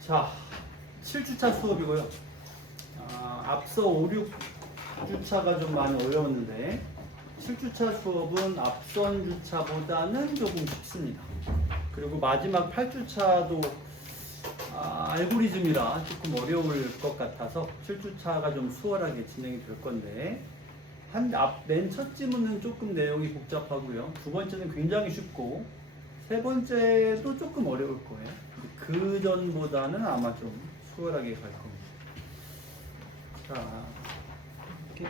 자, 7주차 수업이고요. 앞서 5, 6주차가 좀 많이 어려웠는데 7주차 수업은 앞선 주차보다는 조금 쉽습니다. 그리고 마지막 8주차도 알고리즘이라 조금 어려울 것 같아서 7주차가 좀 수월하게 진행이 될 건데 맨 첫 지문은 조금 내용이 복잡하고요. 두 번째는 굉장히 쉽고 세 번째도 조금 어려울 거예요. 그 전보다는 아마 좀 수월하게 갈 겁니다. 자, 이렇게.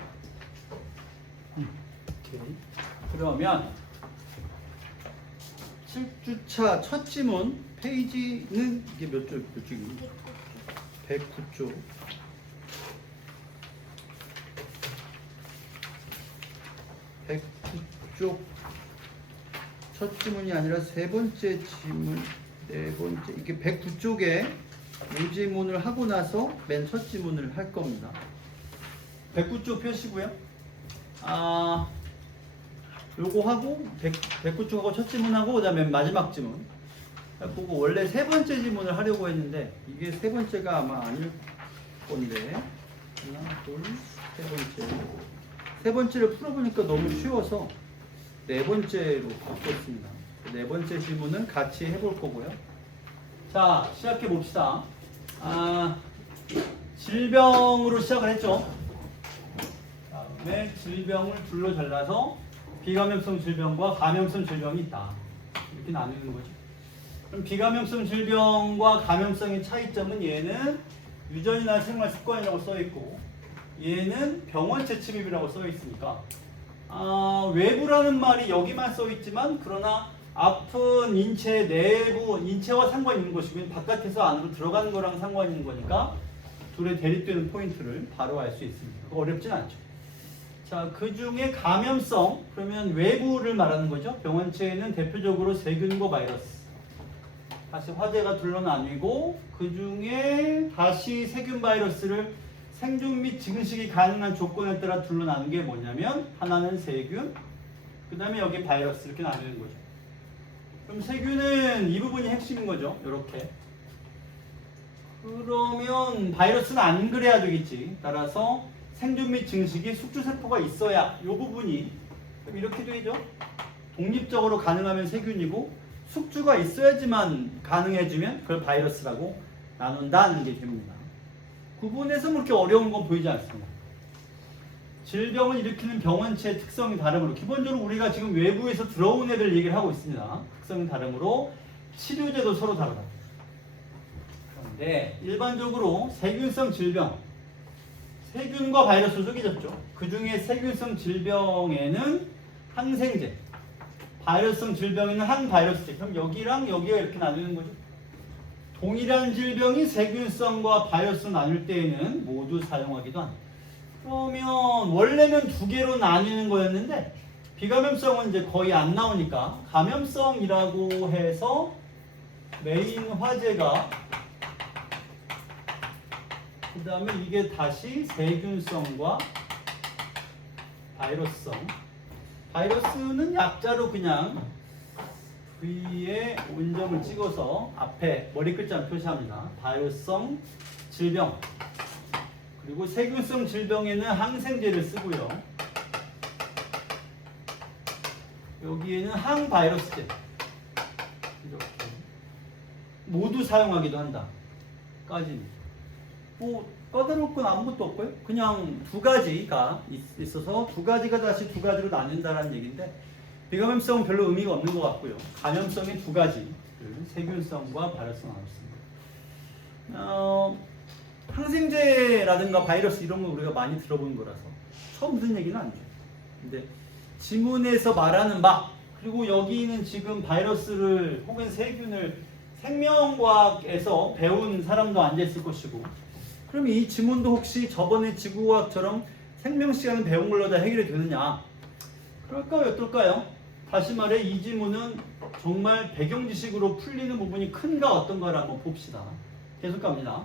오케이. 그러면 7주차 첫 지문 페이지는 이게 몇 쪽이니? 109쪽. 109쪽 첫 지문이 아니라 세 번째 지문, 네 번째, 이게 109쪽에 이 지문을 하고 나서 맨 첫 지문을 할 겁니다. 109쪽 펴시고요. 요거 하고 109쪽하고 첫 지문하고 그다음에 마지막 지문. 보고 원래 세 번째 지문을 하려고 했는데 이게 세 번째가 아마 아닐 건데 하나, 둘, 세 번째. 세 번째를 풀어보니까 너무 쉬워서 네 번째로 바꿨습니다. 네 번째 질문은 같이 해볼 거고요. 자, 시작해 봅시다. 질병으로 시작을 했죠. 다음에 질병을 둘로 잘라서 비감염성 질병과 감염성 질병이 있다. 이렇게 나누는 거죠. 그럼 비감염성 질병과 감염성의 차이점은 얘는 유전이나 생활 습관이라고 써 있고 얘는 병원체 침입이라고 써 있으니까 외부라는 말이 여기만 써 있지만 그러나 아픈 인체 내부, 인체와 상관 있는 것이고 바깥에서 안으로 들어가는 거랑 상관 있는 거니까 둘의 대립되는 포인트를 바로 알 수 있습니다. 어렵진 않죠. 자, 그 중에 감염성, 그러면 외부를 말하는 거죠. 병원체에는 대표적으로 세균과 바이러스. 다시 화제가 둘로 나뉘고 그 중에 다시 세균 바이러스를 생존 및 증식이 가능한 조건에 따라 둘로 나눈 게 뭐냐면 하나는 세균, 그 다음에 여기 바이러스 이렇게 나누는 거죠. 그럼 세균은 이 부분이 핵심인 거죠. 이렇게. 그러면 바이러스는 안 그래야 되겠지. 따라서 생존 및 증식이 숙주세포가 있어야 이 부분이 그럼 이렇게 되죠. 독립적으로 가능하면 세균이고 숙주가 있어야지만 가능해지면 그걸 바이러스라고 나눈다는 게 됩니다. 구분해서 그렇게 어려운 건 보이지 않습니다. 질병을 일으키는 병원체의 특성이 다르므로 기본적으로 우리가 지금 외부에서 들어온 애들 얘기를 하고 있습니다. 특성이 다르므로 치료제도 서로 다르다. 그런데 일반적으로 세균성 질병, 세균과 바이러스 속이졌죠. 그 중에 세균성 질병에는 항생제, 바이러스성 질병에는 항바이러스제. 그럼 여기랑 여기가 이렇게 나누는 거죠. 동일한 질병이 세균성과 바이러스 나눌 때에는 모두 사용하기도 합니다. 그러면 원래는 두 개로 나뉘는 거였는데 비감염성은 이제 거의 안 나오니까 감염성이라고 해서 메인 화제가 그 다음에 이게 다시 세균성과 바이러스성. 바이러스는 약자로 그냥 V에 온점을 찍어서 앞에 머리 글자를 표시합니다. 바이러스성 질병. 그리고 세균성 질병에는 항생제를 쓰고요. 여기에는 항바이러스제. 이렇게. 모두 사용하기도 한다. 까지는. 뭐 까다로울 건 아무것도 없고요. 그냥 두 가지가 있어서 두 가지가 다시 두 가지로 나뉜다는 얘기인데 비감염성은 별로 의미가 없는 것 같고요. 감염성이 두 가지, 세균성과 바이러스가 나왔습니다. 항생제라든가 바이러스 이런 거 우리가 많이 들어본 거라서 처음 듣는 얘기는 아니죠. 근데 지문에서 말하는 바, 그리고 여기는 지금 바이러스를 혹은 세균을 생명과학에서 배운 사람도 앉아있을 것이고 그럼 이 지문도 혹시 저번에 지구과학처럼 생명 시간을 배운 걸로 다 해결이 되느냐? 그럴까요? 어떨까요? 다시 말해 이 지문은 정말 배경 지식으로 풀리는 부분이 큰가 어떤가를 한번 봅시다. 계속 갑니다.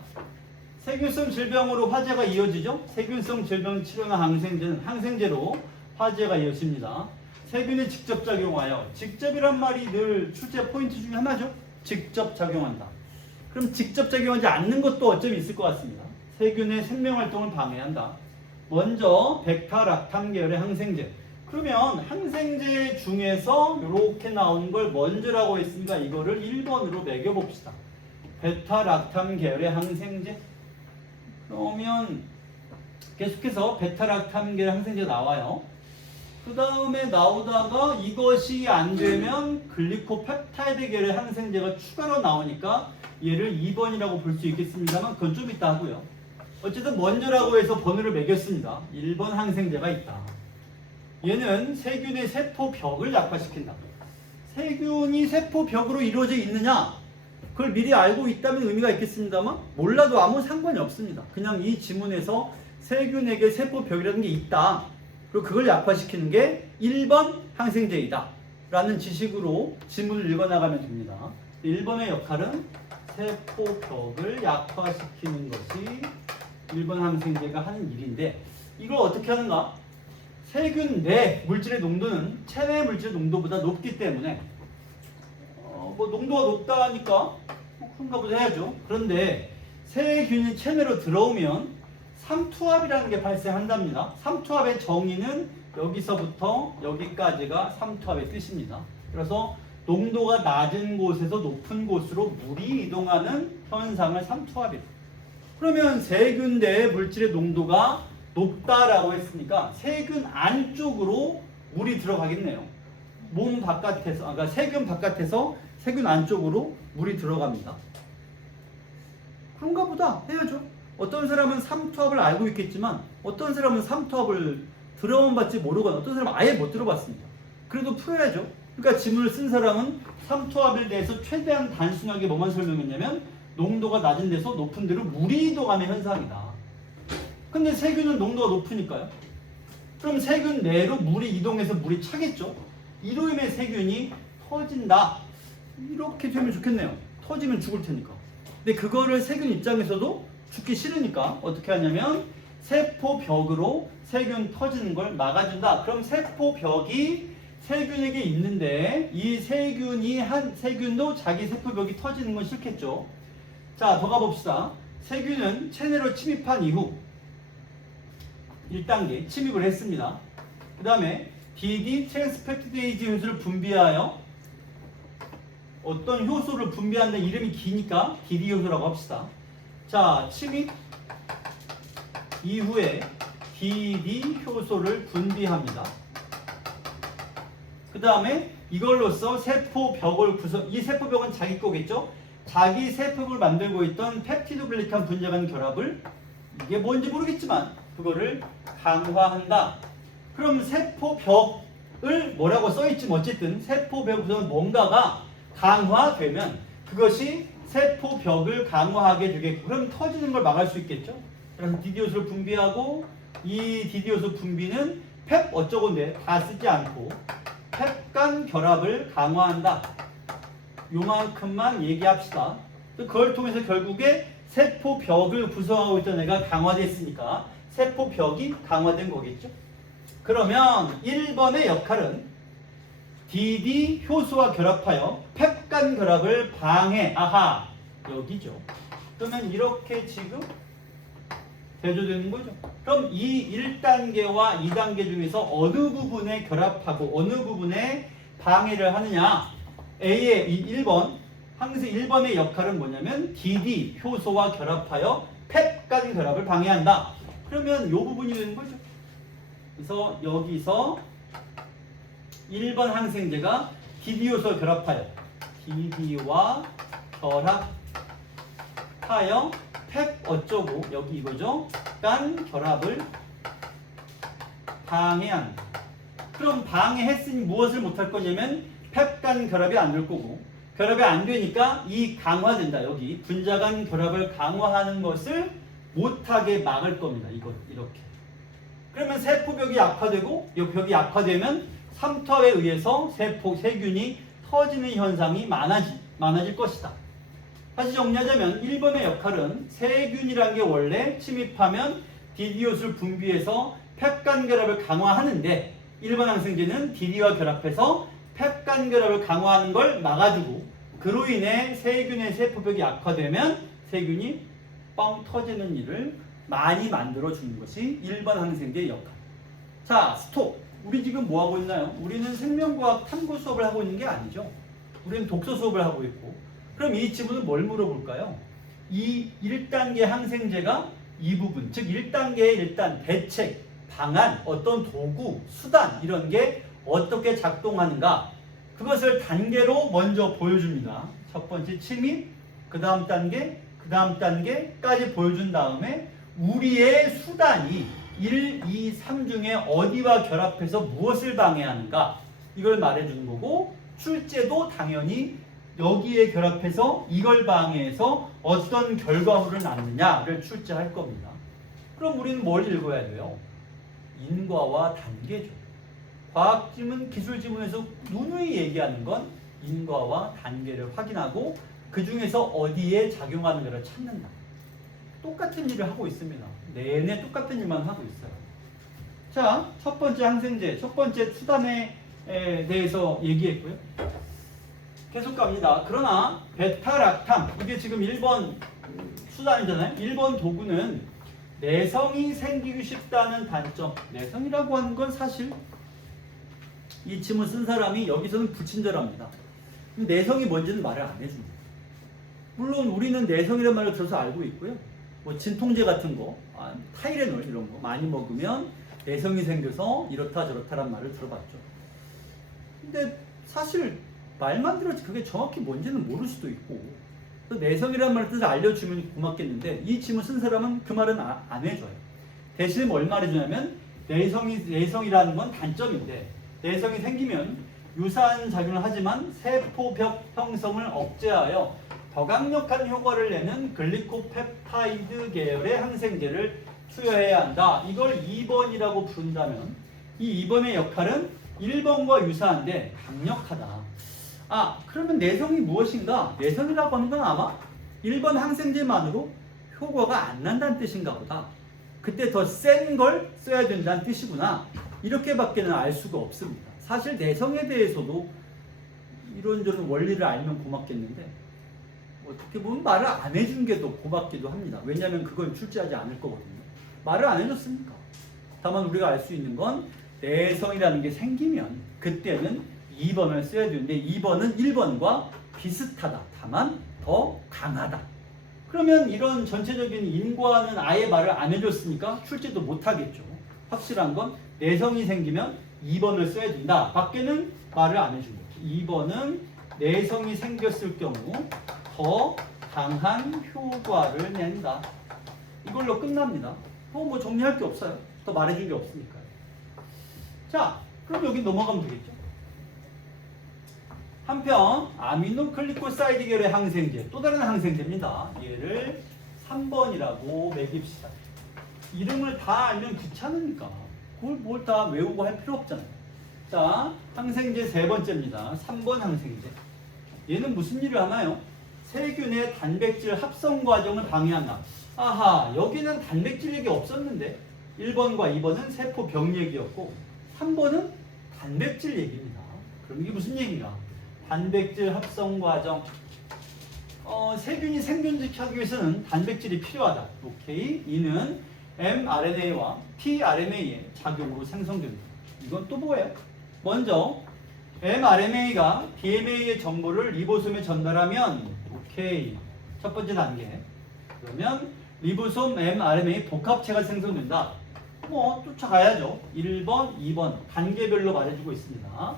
세균성 질병으로 화제가 이어지죠. 세균성 질병 치료나 항생제는 항생제로 화제가 이어집니다. 세균이 직접 작용하여 직접이란 말이 늘 출제 포인트 중에 하나죠. 직접 작용한다. 그럼 직접 작용하지 않는 것도 어점이 있을 것 같습니다. 세균의 생명활동을 방해한다. 먼저 베타락탐 계열의 항생제. 그러면 항생제 중에서 이렇게 나오는 걸 먼저라고 했으니까 이거를 1번으로 매겨봅시다. 베타락탐 계열의 항생제. 그러면 계속해서 베타락탐 계열 항생제가 나와요. 그 다음에 나오다가 이것이 안 되면 글리코펩타이드 계열의 항생제가 추가로 나오니까 얘를 2번이라고 볼 수 있겠습니다만 그건 좀 이따 하고요. 어쨌든 먼저라고 해서 번호를 매겼습니다. 1번 항생제가 있다. 얘는 세균의 세포벽을 약화시킨다. 세균이 세포벽으로 이루어져 있느냐? 그걸 미리 알고 있다면 의미가 있겠습니다만 몰라도 아무 상관이 없습니다. 그냥 이 지문에서 세균에게 세포벽이라는 게 있다. 그리고 그걸 약화시키는 게 1번 항생제이다. 라는 지식으로 지문을 읽어나가면 됩니다. 1번의 역할은 세포벽을 약화시키는 것이 1번 항생제가 하는 일인데 이걸 어떻게 하는가? 세균 내 물질의 농도는 체내 물질의 농도보다 높기 때문에 뭐 농도가 높다니까 그런가 보다 해야죠. 그런데 세균이 체내로 들어오면 삼투압이라는 게 발생한답니다. 삼투압의 정의는 여기서부터 여기까지가 삼투압의 뜻입니다. 그래서 농도가 낮은 곳에서 높은 곳으로 물이 이동하는 현상을 삼투압이다. 그러면 세균 내의 물질의 농도가 높다라고 했으니까 세균 안쪽으로 물이 들어가겠네요. 몸 바깥에서, 그러니까 세균 바깥에서 세균 안쪽으로 물이 들어갑니다. 그런가 보다 해야죠. 어떤 사람은 삼투압을 알고 있겠지만 어떤 사람은 삼투압을 들어본받지 모르거나 어떤 사람은 아예 못 들어봤습니다. 그래도 풀어야죠. 그러니까 지문을 쓴 사람은 삼투압에 대해서 최대한 단순하게 뭐만 설명했냐면 농도가 낮은 데서 높은 데로 물이 이동하는 현상이다. 근데 세균은 농도가 높으니까요. 그럼 세균 내로 물이 이동해서 물이 차겠죠. 이로 인해 세균이 터진다. 이렇게 되면 좋겠네요. 터지면 죽을 테니까. 근데 그거를 세균 입장에서도 죽기 싫으니까 어떻게 하냐면 세포벽으로 세균 터지는 걸 막아준다. 그럼 세포벽이 세균에게 있는데 이 세균이 한 세균도 자기 세포벽이 터지는 건 싫겠죠. 자, 더 가봅시다. 세균은 체내로 침입한 이후 1단계 침입을 했습니다. 그 다음에 DD 트랜스펙티데이즈 효소를 분비하여 어떤 효소를 분비하는데 이름이 기니까 DD 효소라고 합시다. 자, 침입 이후에 DD 효소를 분비합니다. 그 다음에 이걸로써 세포벽을 이 세포벽은 자기 거겠죠? 자기 세포벽을 만들고 있던 펩티도글리칸 분자간 결합을 이게 뭔지 모르겠지만 그거를 강화한다. 그럼 세포벽을 뭐라고 써있지 어쨌든 세포벽에서 뭔가가 강화되면 그것이 세포벽을 강화하게 되겠고 그럼 터지는 걸 막을 수 있겠죠. 그래서 디디오스를 분비하고 이 디디오스 분비는 펩 어쩌고인데 다 쓰지 않고 펩간 결합을 강화한다. 요만큼만 얘기합시다. 그걸 통해서 결국에 세포벽을 구성하고 있던 애가 강화됐으니까 세포벽이 강화된 거겠죠. 그러면 1번의 역할은 DD 효소와 결합하여 펩간 결합을 방해. 아하, 여기죠. 그러면 이렇게 지금 대조되는 거죠. 그럼 이 1단계와 2단계 중에서 어느 부분에 결합하고 어느 부분에 방해를 하느냐? A의 이 1번, 항상 1번의 역할은 뭐냐면 DD 효소와 결합하여 펩간 결합을 방해한다. 그러면 이 부분이 되는 거죠. 그래서 여기서 1번 항생제가 DD 효소와 결합하여 DD와 결합하여 펩 어쩌고 여기 이거죠. 간 결합을 방해한다. 그럼 방해했으니 무엇을 못할 거냐면 펩간 결합이 안 될 거고 결합이 안 되니까 이 강화된다. 여기 분자간 결합을 강화하는 것을 못하게 막을 겁니다. 이거 이렇게. 그러면 세포벽이 약화되고 이 벽이 약화되면 삼투압에 의해서 세균이 터지는 현상이 많아질 것이다. 다시 정리하자면 1번의 역할은 세균이라는 게 원래 침입하면 DD효소를 분비해서 펩간 결합을 강화하는데 1번 항생제는 DD와 결합해서 펩간 결합을 강화하는 걸 막아주고 그로 인해 세균의 세포벽이 약화되면 세균이 뻥 터지는 일을 많이 만들어주는 것이 1번 항생제의 역할. 자, 스톱. 우리 지금 뭐 하고 있나요? 우리는 생명과학 탐구 수업을 하고 있는 게 아니죠. 우리는 독서 수업을 하고 있고. 그럼 이 지문은 뭘 물어볼까요? 이 1단계 항생제가 이 부분, 즉 1단계의 일단 대책, 방안, 어떤 도구, 수단 이런 게 어떻게 작동하는가 그것을 단계로 먼저 보여줍니다. 첫 번째 침입, 그 다음 단계, 그 다음 단계까지 보여준 다음에 우리의 수단이 1, 2, 3 중에 어디와 결합해서 무엇을 방해하는가 이걸 말해주는 거고 출제도 당연히 여기에 결합해서 이걸 방해해서 어떤 결과물을 낳느냐를 출제할 겁니다. 그럼 우리는 뭘 읽어야 돼요? 인과와 단계죠. 과학지문, 기술지문에서 누누이 얘기하는 건 인과와 단계를 확인하고 그 중에서 어디에 작용하는가를 찾는다. 똑같은 일을 하고 있습니다. 내내 똑같은 일만 하고 있어요. 자, 첫 번째 항생제, 첫 번째 수단에 대해서 얘기했고요. 계속 갑니다. 그러나 베타락탐, 이게 지금 1번 수단이잖아요. 1번 도구는 내성이 생기기 쉽다는 단점. 내성이라고 하는 건 사실 이 지문 쓴 사람이 여기서는 불친절합니다. 내성이 뭔지는 말을 안 해줍니다. 물론 우리는 내성이라는 말을 들어서 알고 있고요. 뭐 진통제 같은 거, 타이레놀 이런 거 많이 먹으면 내성이 생겨서 이렇다 저렇다란 말을 들어봤죠. 근데 사실 말만 들었지 그게 정확히 뭔지는 모를 수도 있고 내성이라는 말을 뜻을 알려주면 고맙겠는데 이 지문 쓴 사람은 그 말은 안 해줘요. 대신 뭘 말해주냐면 내성이라는 건 단점인데 내성이 생기면 유사한 작용을 하지만 세포벽 형성을 억제하여 더 강력한 효과를 내는 글리코펩타이드 계열의 항생제를 투여해야 한다. 이걸 2번이라고 부른다면 이 2번의 역할은 1번과 유사한데 강력하다. 그러면 내성이 무엇인가? 내성이라고 하는 건 아마 1번 항생제만으로 효과가 안 난다는 뜻인가 보다. 그때 더 센 걸 써야 된다는 뜻이구나. 이렇게밖에는 알 수가 없습니다. 사실 내성에 대해서도 이런저런 원리를 알면 고맙겠는데 어떻게 보면 말을 안 해준 게 더 고맙기도 합니다. 왜냐하면 그걸 출제하지 않을 거거든요. 말을 안 해줬으니까. 다만 우리가 알 수 있는 건 내성이라는 게 생기면 그때는 2번을 써야 되는데 2번은 1번과 비슷하다. 다만 더 강하다. 그러면 이런 전체적인 인과는 아예 말을 안 해줬으니까 출제도 못하겠죠. 확실한 건 내성이 생기면 2번을 써야 된다. 밖에는 말을 안 해준 거죠. 2번은 내성이 생겼을 경우 더 강한 효과를 낸다. 이걸로 끝납니다. 뭐 정리할 게 없어요. 더 말해준 게 없으니까요. 자, 그럼 여기 넘어가면 되겠죠. 한편 아미노클리코사이드 계열의 항생제, 또 다른 항생제입니다. 얘를 3번이라고 매깁시다. 이름을 다 알면 귀찮으니까 그걸 뭘 다 외우고 할 필요 없잖아요. 자, 항생제 세 번째입니다. 3번 항생제. 얘는 무슨 일을 하나요? 세균의 단백질 합성 과정을 방해한다. 아하, 여기는 단백질 얘기 없었는데 1번과 2번은 세포병 얘기였고 3번은 단백질 얘기입니다. 그럼 이게 무슨 얘기인가? 단백질 합성 과정. 세균이 생존하기 위해서는 단백질이 필요하다. 오케이. 이는 mRNA와 tRNA의 작용으로 생성됩니다. 이건 또 뭐예요? 먼저 mRNA가 DNA의 정보를 리보솜에 전달하면 오케이. 첫 번째 단계. 그러면 리보솜 mRNA 복합체가 생성된다. 쫓아가야죠. 1번, 2번 단계별로 말해주고 있습니다.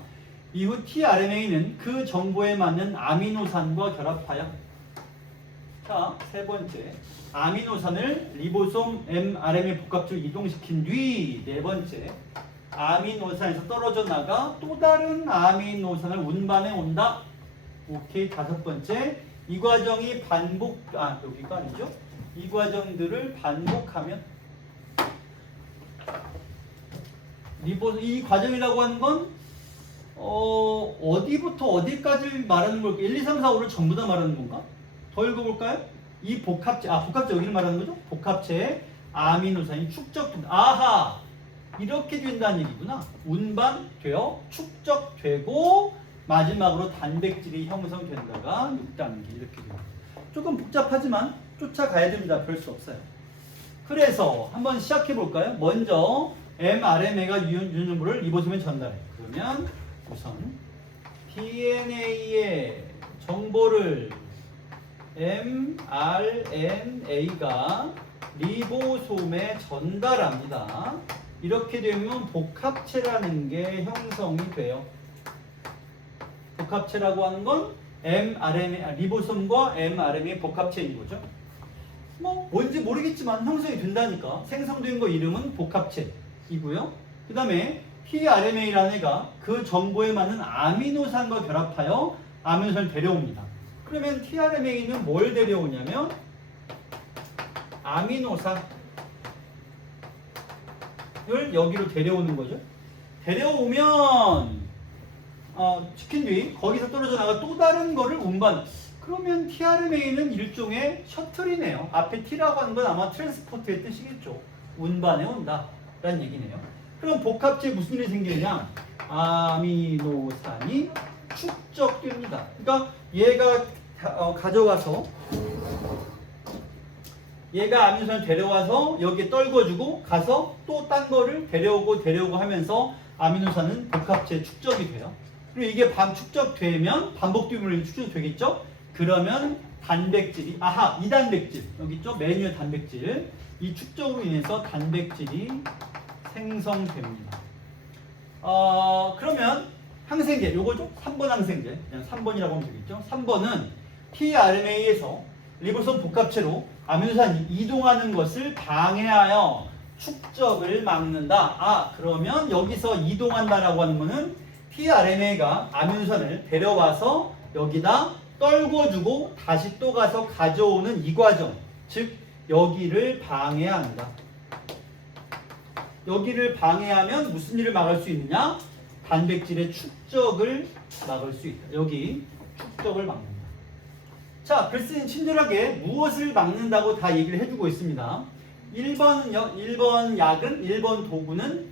이후 tRNA는 그 정보에 맞는 아미노산과 결합하여 자, 세 번째 아미노산을 리보솜 mRNA 복합체로 이동시킨 뒤 네 번째 아미노산에서 떨어져 나가 또 다른 아미노산을 운반해 온다. 오케이. 다섯 번째 이 과정이 여기가 아니죠. 이 과정들을 반복하면 이 과정이라고 하는 건 어디부터 어디까지 말하는 걸까? 1, 2, 3, 4, 5를 전부 다 말하는 건가? 더 읽어볼까요? 이 복합체, 복합체 여기를 말하는 거죠? 복합체에 아미노산이 축적된다. 아하! 이렇게 된다는 얘기구나. 운반되어 축적되고 마지막으로 단백질이 형성된다가 6단계 이렇게 됩니다. 조금 복잡하지만 쫓아가야 됩니다. 별 수 없어요. 그래서 한번 시작해 볼까요? 먼저 mRNA가 유전물을 리보솜에 전달해. 그러면 우선 DNA의 정보를 mRNA가 리보솜에 전달합니다. 이렇게 되면 복합체라는 게 형성이 돼요. 복합체라고 하는 건 mRNA, 리보솜과 mRNA 복합체인 거죠. 뭐 뭔지 모르겠지만 형성이 된다니까. 생성된 거 이름은 복합체이고요. 그 다음에 tRNA라는 애가 그 정보에 맞는 아미노산과 결합하여 아미노산을 데려옵니다. 그러면 tRNA는 뭘 데려오냐면 아미노산을 여기로 데려오는 거죠. 데려오면 시킨 뒤 거기서 떨어져 나가 또 다른 거를 운반. 그러면 tRNA는 일종의 셔틀이네요. 앞에 t라고 하는 건 아마 트랜스포트의 뜻이겠죠. 운반해 온다 라는 얘기네요. 그럼 복합체에 무슨 일이 생기느냐? 아미노산이 축적됩니다. 그러니까 얘가 가져가서 얘가 아미노산을 데려와서 여기에 떨궈주고 가서 또 딴 거를 데려오고 하면서 아미노산은 복합체 축적이 돼요. 그리고 이게 축적되면 반복되면 축적이 되겠죠? 그러면 단백질이 이 단백질 여기 있죠? 메뉴의 단백질 이 축적으로 인해서 단백질이 생성됩니다. 그러면 항생제 요거죠? 3번 항생제 그냥 3번이라고 하면 되겠죠? 3번은 tRNA에서 리보솜 복합체로 아미노산이 이동하는 것을 방해하여 축적을 막는다. 그러면 여기서 이동한다라고 하는 거는 tRNA가 아미노산을 데려와서 여기다 떨궈주고 다시 또 가서 가져오는 이 과정, 즉 여기를 방해한다. 여기를 방해하면 무슨 일을 막을 수 있느냐? 단백질의 축적을 막을 수 있다. 여기 축적을 막는다. 자, 글쓰는 친절하게 무엇을 막는다고 다 얘기를 해주고 있습니다. 1번 약은, 1번 도구는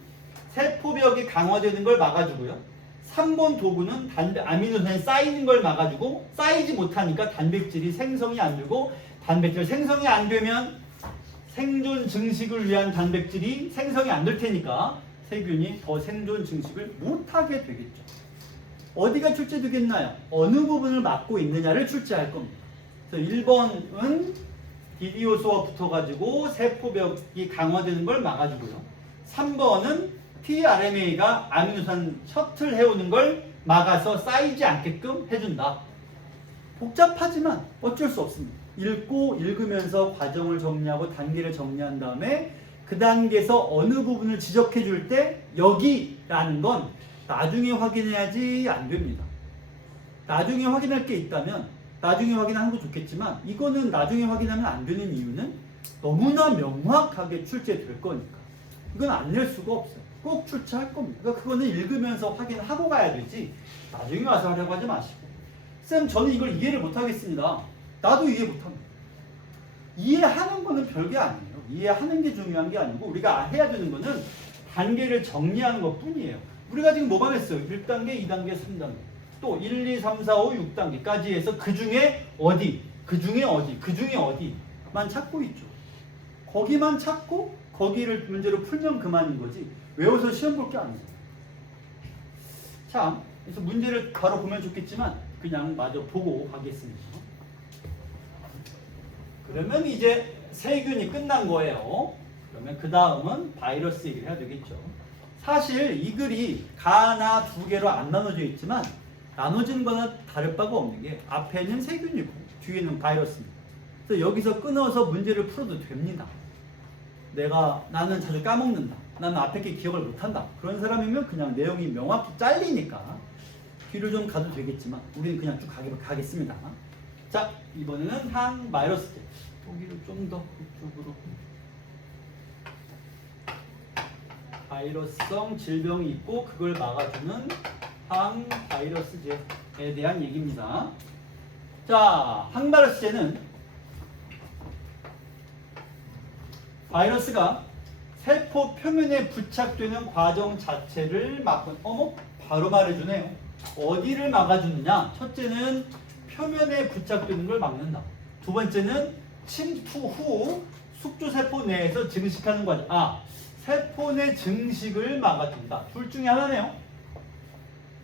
세포벽이 강화되는 걸 막아주고요. 3번 도구는 아미노산이 쌓이는 걸 막아주고 쌓이지 못하니까 단백질이 생성이 안 되고 단백질 생성이 안 되면 생존 증식을 위한 단백질이 생성이 안 될 테니까 세균이 더 생존 증식을 못하게 되겠죠. 어디가 출제되겠나요? 어느 부분을 막고 있느냐를 출제할 겁니다. 그래서 1번은 디디오소가 붙어가지고 세포벽이 강화되는 걸 막아주고요. 3번은 tRNA가 아미노산 셔틀 해오는 걸 막아서 쌓이지 않게끔 해준다. 복잡하지만 어쩔 수 없습니다. 읽으면서 과정을 정리하고 단계를 정리한 다음에 그 단계에서 어느 부분을 지적해 줄 때 여기라는 건 나중에 확인해야지 안 됩니다. 나중에 확인할 게 있다면 나중에 확인하는 거 좋겠지만 이거는 나중에 확인하면 안 되는 이유는 너무나 명확하게 출제될 거니까 이건 안 낼 수가 없어요. 꼭 출제할 겁니다. 그러니까 그거는 읽으면서 확인하고 가야 되지 나중에 와서 하려고 하지 마시고 쌤 저는 이걸 이해를 못하겠습니다. 나도 이해 못합니다. 이해하는 거는 별게 아니에요. 이해하는 게 중요한 게 아니고 우리가 해야 되는 거는 단계를 정리하는 것 뿐이에요. 우리가 지금 뭐만 했어요? 1단계, 2단계, 3단계 또 1, 2, 3, 4, 5, 6단계까지 해서 그 중에 어디, 그 중에 어디, 그 중에 어디만 찾고 있죠. 거기만 찾고 거기를 문제로 풀면 그만인 거지 외워서 시험 볼 게 아니에요. 자, 그래서 문제를 바로 보면 좋겠지만 그냥 마저 보고 가겠습니다. 그러면 이제 세균이 끝난 거예요. 그러면 그 다음은 바이러스 얘기를 해야 되겠죠. 사실 이 글이 가나 두 개로 안 나눠져 있지만 나눠진 거나 다를 바가 없는 게 앞에는 세균이고 뒤에는 바이러스입니다. 그래서 여기서 끊어서 문제를 풀어도 됩니다. 나는 자주 까먹는다. 나는 앞에 게 기억을 못한다. 그런 사람이면 그냥 내용이 명확히 잘리니까 뒤로 좀 가도 되겠지만 우리는 그냥 쭉 가겠습니다. 자, 이번에는 항바이러스제. 여기를 좀 더 이쪽으로. 바이러스성 질병이 있고 그걸 막아주는 항바이러스제에 대한 얘기입니다. 자, 항바이러스제는 바이러스가 세포 표면에 부착되는 과정 자체를 막은 바로 말해주네요. 어디를 막아주느냐? 첫째는 표면에 부착되는 걸 막는다. 두 번째는 침투 후 숙주세포 내에서 증식하는 과정. 세포 내 증식을 막아준다. 둘 중에 하나네요.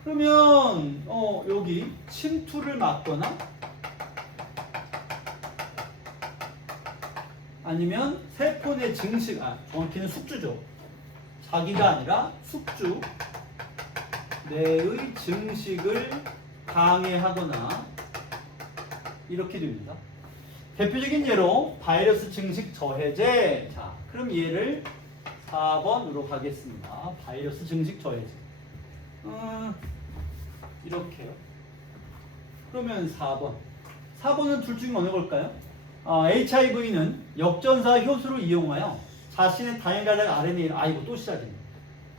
그러면 여기 침투를 막거나 아니면 세포 내 증식, 정확히는 숙주죠. 자기가 아니라 숙주 내의 증식을 방해하거나 이렇게 됩니다. 대표적인 예로 바이러스 증식 저해제. 자, 그럼 얘를 4번으로 가겠습니다. 바이러스 증식 저해제. 이렇게요. 그러면 4번. 4번은 둘 중에 어느 걸까요? HIV는 역전사 효소를 이용하여 자신의 단일가닥 RNA를, 이거 또 시작입니다.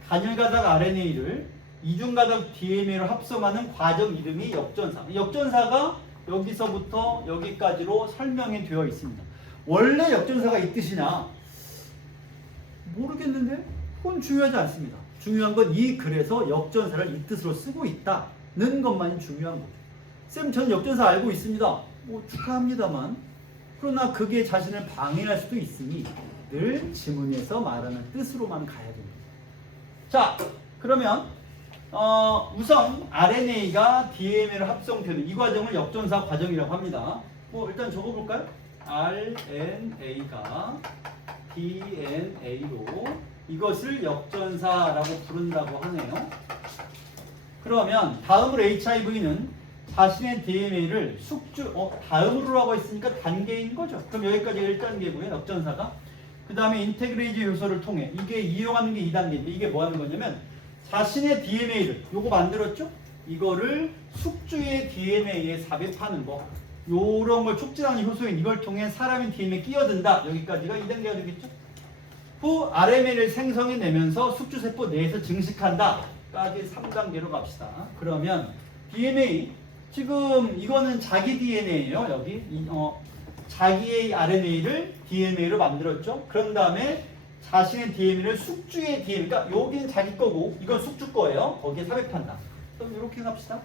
단일가닥 RNA를 이중가닥 DNA로 합성하는 과정 이름이 역전사. 역전사가 여기서부터 여기까지로 설명이 되어 있습니다. 원래 역전사가 이 뜻이냐? 모르겠는데? 그건 중요하지 않습니다. 중요한 건 이 글에서 역전사를 이 뜻으로 쓰고 있다는 것만이 중요한 거죠. 쌤, 저는 역전사 알고 있습니다. 축하합니다만, 그러나 그게 자신을 방해할 수도 있으니 늘 지문에서 말하는 뜻으로만 가야 됩니다. 자, 그러면 우선 RNA가 DNA로 합성되는 이 과정을 역전사 과정이라고 합니다. 일단 적어볼까요? RNA가 DNA로 이것을 역전사라고 부른다고 하네요. 그러면 다음으로 HIV는 자신의 DNA를 다음으로라고 했으니까 단계인 거죠. 그럼 여기까지 1단계고요. 역전사가. 그 다음에 인테그레이즈 요소를 통해 이게 이용하는 게 2단계인데 이게 뭐 하는 거냐면 자신의 DNA를 요거 만들었죠? 이거를 숙주의 DNA에 삽입하는 거. 요런 걸 촉진하는 효소인 이걸 통해 사람의 DNA에 끼어든다. 여기까지가 2단계가 되겠죠? 후 RNA를 생성해내면서 숙주세포 내에서 증식한다. 까지 3단계로 갑시다. 그러면 DNA 지금 이거는 자기 DNA예요. 여기 자기의 RNA를 DNA로 만들었죠. 그런 다음에 자신의 DNA를 숙주의 DNA, 그러니까 여기는 자기 거고 이건 숙주 거예요. 거기에 삽입한다. 그럼 이렇게 갑시다.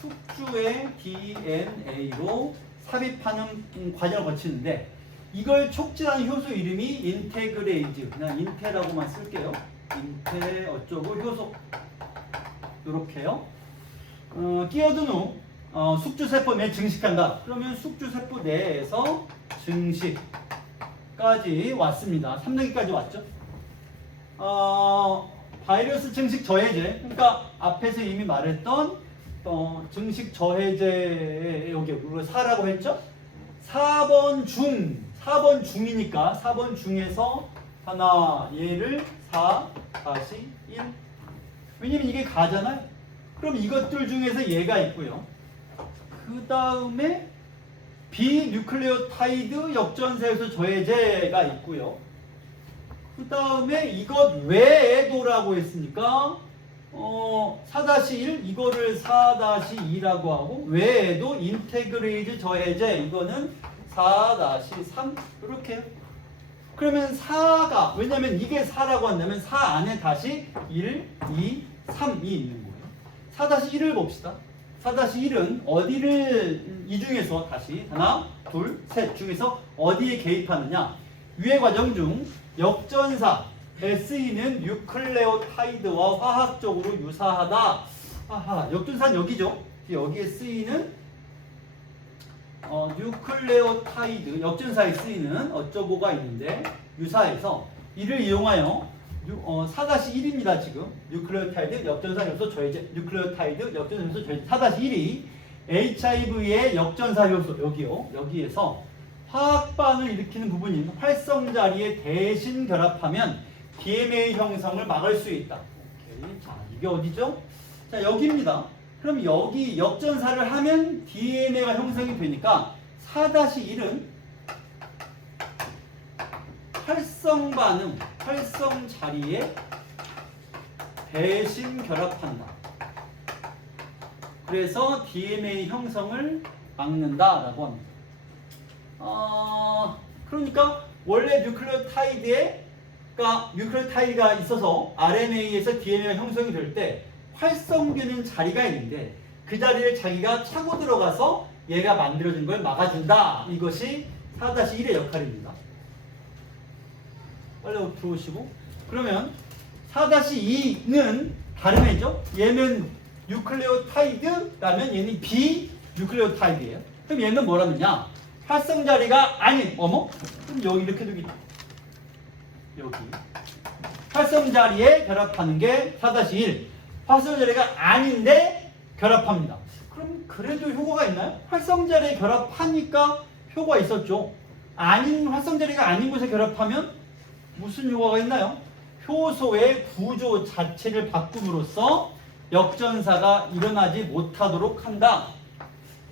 숙주의 DNA로 삽입하는 과정을 거치는데 이걸 촉진하는 효소 이름이 인테그레이즈. 그냥 인테라고만 쓸게요. 인테 어쩌고 효소. 이렇게요. 끼어든 후 숙주세포 내에 증식한다. 그러면 숙주세포 내에서 증식까지 왔습니다. 3단계까지 왔죠. 바이러스 증식 저해제. 그러니까 앞에서 이미 말했던 증식 저해제 여기 우리가 4라고 했죠. 4번 중이니까 4번 중에서 하나 얘를 4 다시 1. 왜냐면 이게 가잖아요. 그럼 이것들 중에서 얘가 있고요. 그 다음에 비뉴클레오타이드 역전사효소 저해제가 있고요. 그 다음에 이것 외에도라고 했으니까 4-1 이거를 4-2라고 하고 외에도 인테그레이즈 저해제 이거는 4-3 이렇게요. 그러면 4가 왜냐면 이게 4라고 한다면 4 안에 다시 1, 2, 3이 있는 거예요. 4-1을 봅시다. 4-1은 어디를 이 중에서 다시 하나, 둘, 셋 중에서 어디에 개입하느냐. 위의 과정 중 역전사 SE는 뉴클레오타이드와 화학적으로 유사하다. 역전사는 여기죠. 여기에 쓰이는 뉴클레오타이드 역전사에 쓰이는 어쩌고가 있는데 유사해서 이를 이용하여 4-1입니다. 지금 뉴클레오타이드 역전사 요소 저해제 뉴클레오타이드 역전사 요소 저해제 4-1이 HIV의 역전사 요소 여기에서 화학반을 일으키는 부분인 활성 자리에 대신 결합하면 DMA 형성을 막을 수 있다. 오케이. 자, 이게 어디죠? 자, 여기입니다. 그럼 여기 역전사를 하면 DNA가 형성이 되니까 4-1은 활성 반응, 활성 자리에 대신 결합한다. 그래서 DMA 형성을 막는다라고 합니다. 그러니까 원래 뉴클레오타이드가 있어서 RNA에서 DNA가 형성이 될 때 활성되는 자리가 있는데 그 자리를 자기가 차고 들어가서 얘가 만들어진 걸 막아준다. 이것이 4-1의 역할입니다. 빨리 들어오시고. 그러면 4-2는 다른 애죠. 얘는 뉴클레오타이드라면 얘는 비뉴클레오타이드예요. 그럼 얘는 뭐라느냐? 활성 자리가 아닌, 어머? 그럼 여기 이렇게 두기. 여기. 활성 자리에 결합하는 게 4-1. 활성 자리가 아닌데 결합합니다. 그럼 그래도 효과가 있나요? 활성 자리에 결합하니까 효과가 있었죠. 아닌 활성 자리가 아닌 곳에 결합하면 무슨 효과가 있나요? 효소의 구조 자체를 바꿈으로써 역전사가 일어나지 못하도록 한다.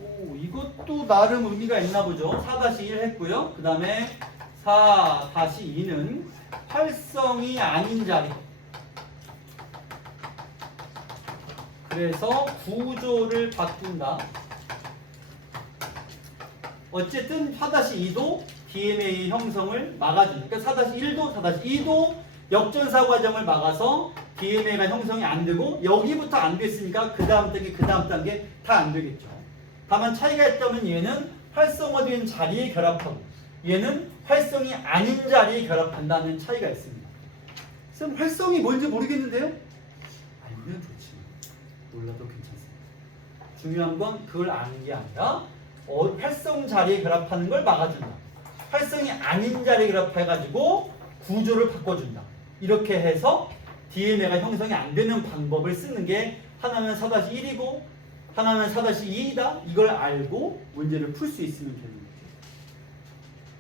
오, 이것도 나름 의미가 있나 보죠. 4-1 했고요. 그 다음에 4-2는 활성이 아닌 자리. 그래서 구조를 바꾼다. 어쨌든 4-2도 DMA 형성을 막아준다. 그러니까 4-1도 4-2도 역전사 과정을 막아서 DMA가 형성이 안 되고 여기부터 안 됐으니까 그 다음 단계 다 안 되겠죠. 다만 차이가 있다면 얘는 활성화된 자리에 결합하고 얘는 활성이 아닌 자리에 결합한다는 차이가 있습니다. 쌤 활성이 뭔지 모르겠는데요? 알면 좋지. 몰라도 괜찮습니다. 중요한 건 그걸 아는 게 아니라 활성 자리에 결합하는 걸 막아준다. 활성이 아닌 자리에 결합해가지고 구조를 바꿔준다. 이렇게 해서 DNA가 형성이 안 되는 방법을 쓰는 게 하나는 4-1이고 하나는 4-2이다. 이걸 알고 문제를 풀 수 있으면 되는 거죠.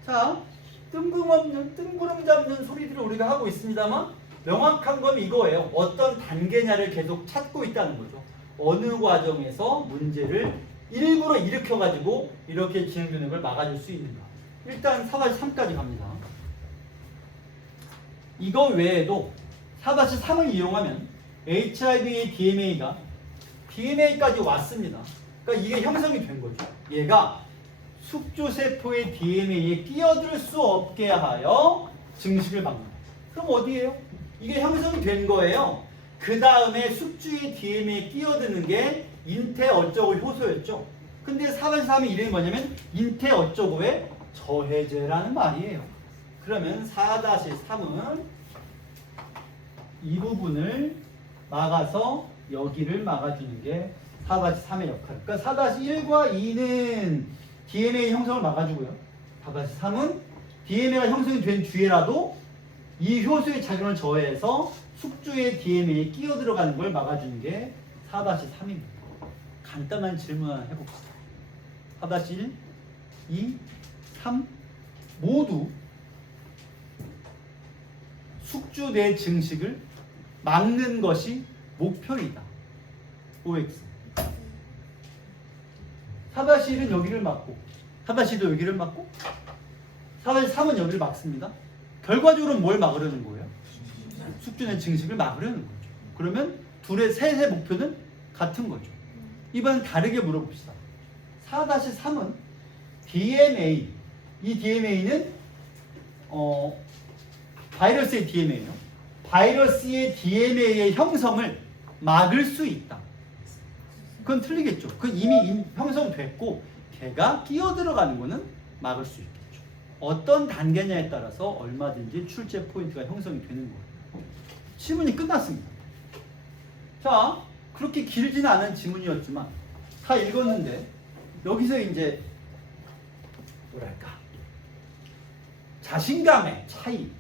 자, 뜬구름 잡는 소리들을 우리가 하고 있습니다만 명확한 건 이거예요. 어떤 단계냐를 계속 찾고 있다는 거죠. 어느 과정에서 문제를 일부러 일으켜가지고 이렇게 진행되는 걸 막아줄 수 있는가. 일단 4-3까지 갑니다. 이거 외에도 4-3을 이용하면 HIV의 DMA가 DNA까지 왔습니다. 그러니까 이게 형성이 된 거죠. 얘가 숙주세포의 DNA에 끼어들 수 없게 하여 증식을 막는다. 그럼 어디예요? 이게 형성이 된 거예요. 그 다음에 숙주의 DNA에 끼어드는 게 인테 어쩌고 효소였죠. 근데 4-3의 이름이 뭐냐면 인테 어쩌고의 저해제라는 말이에요. 그러면 4-3은 이 부분을 막아서 여기를 막아주는 게 4-3의 역할. 그러니까 4-1과 2는 DNA 형성을 막아주고요. 4-3은 DNA가 형성이 된 뒤에라도 이 효소의 작용을 저해해서 숙주의 DNA에 끼어 들어가는 걸 막아주는 게 4-3입니다. 간단한 질문 하나 해봅시다. 4-1, 2, 3 모두 숙주 내 증식을 막는 것이 목표이다. OX. 4-1은 여기를 막고 4-2도 여기를 막고 4-3은 여기를 막습니다. 결과적으로 뭘 막으려는 거예요? 숙주 내 증식을 막으려는 거죠. 그러면 셋의 목표는 같은 거죠. 이번엔 다르게 물어봅시다. 4-3은 DNA, 이 DNA는 바이러스의 DNA예요. 바이러스의 DNA의 형성을 막을 수 있다. 그건 틀리겠죠. 그건 이미 형성됐고 걔가 끼어들어가는 거는 막을 수 있겠죠. 어떤 단계냐에 따라서 얼마든지 출제 포인트가 형성이 되는 거예요. 지문이 끝났습니다. 자, 그렇게 길지는 않은 지문이었지만 다 읽었는데 여기서 이제 뭐랄까 자신감의 차이.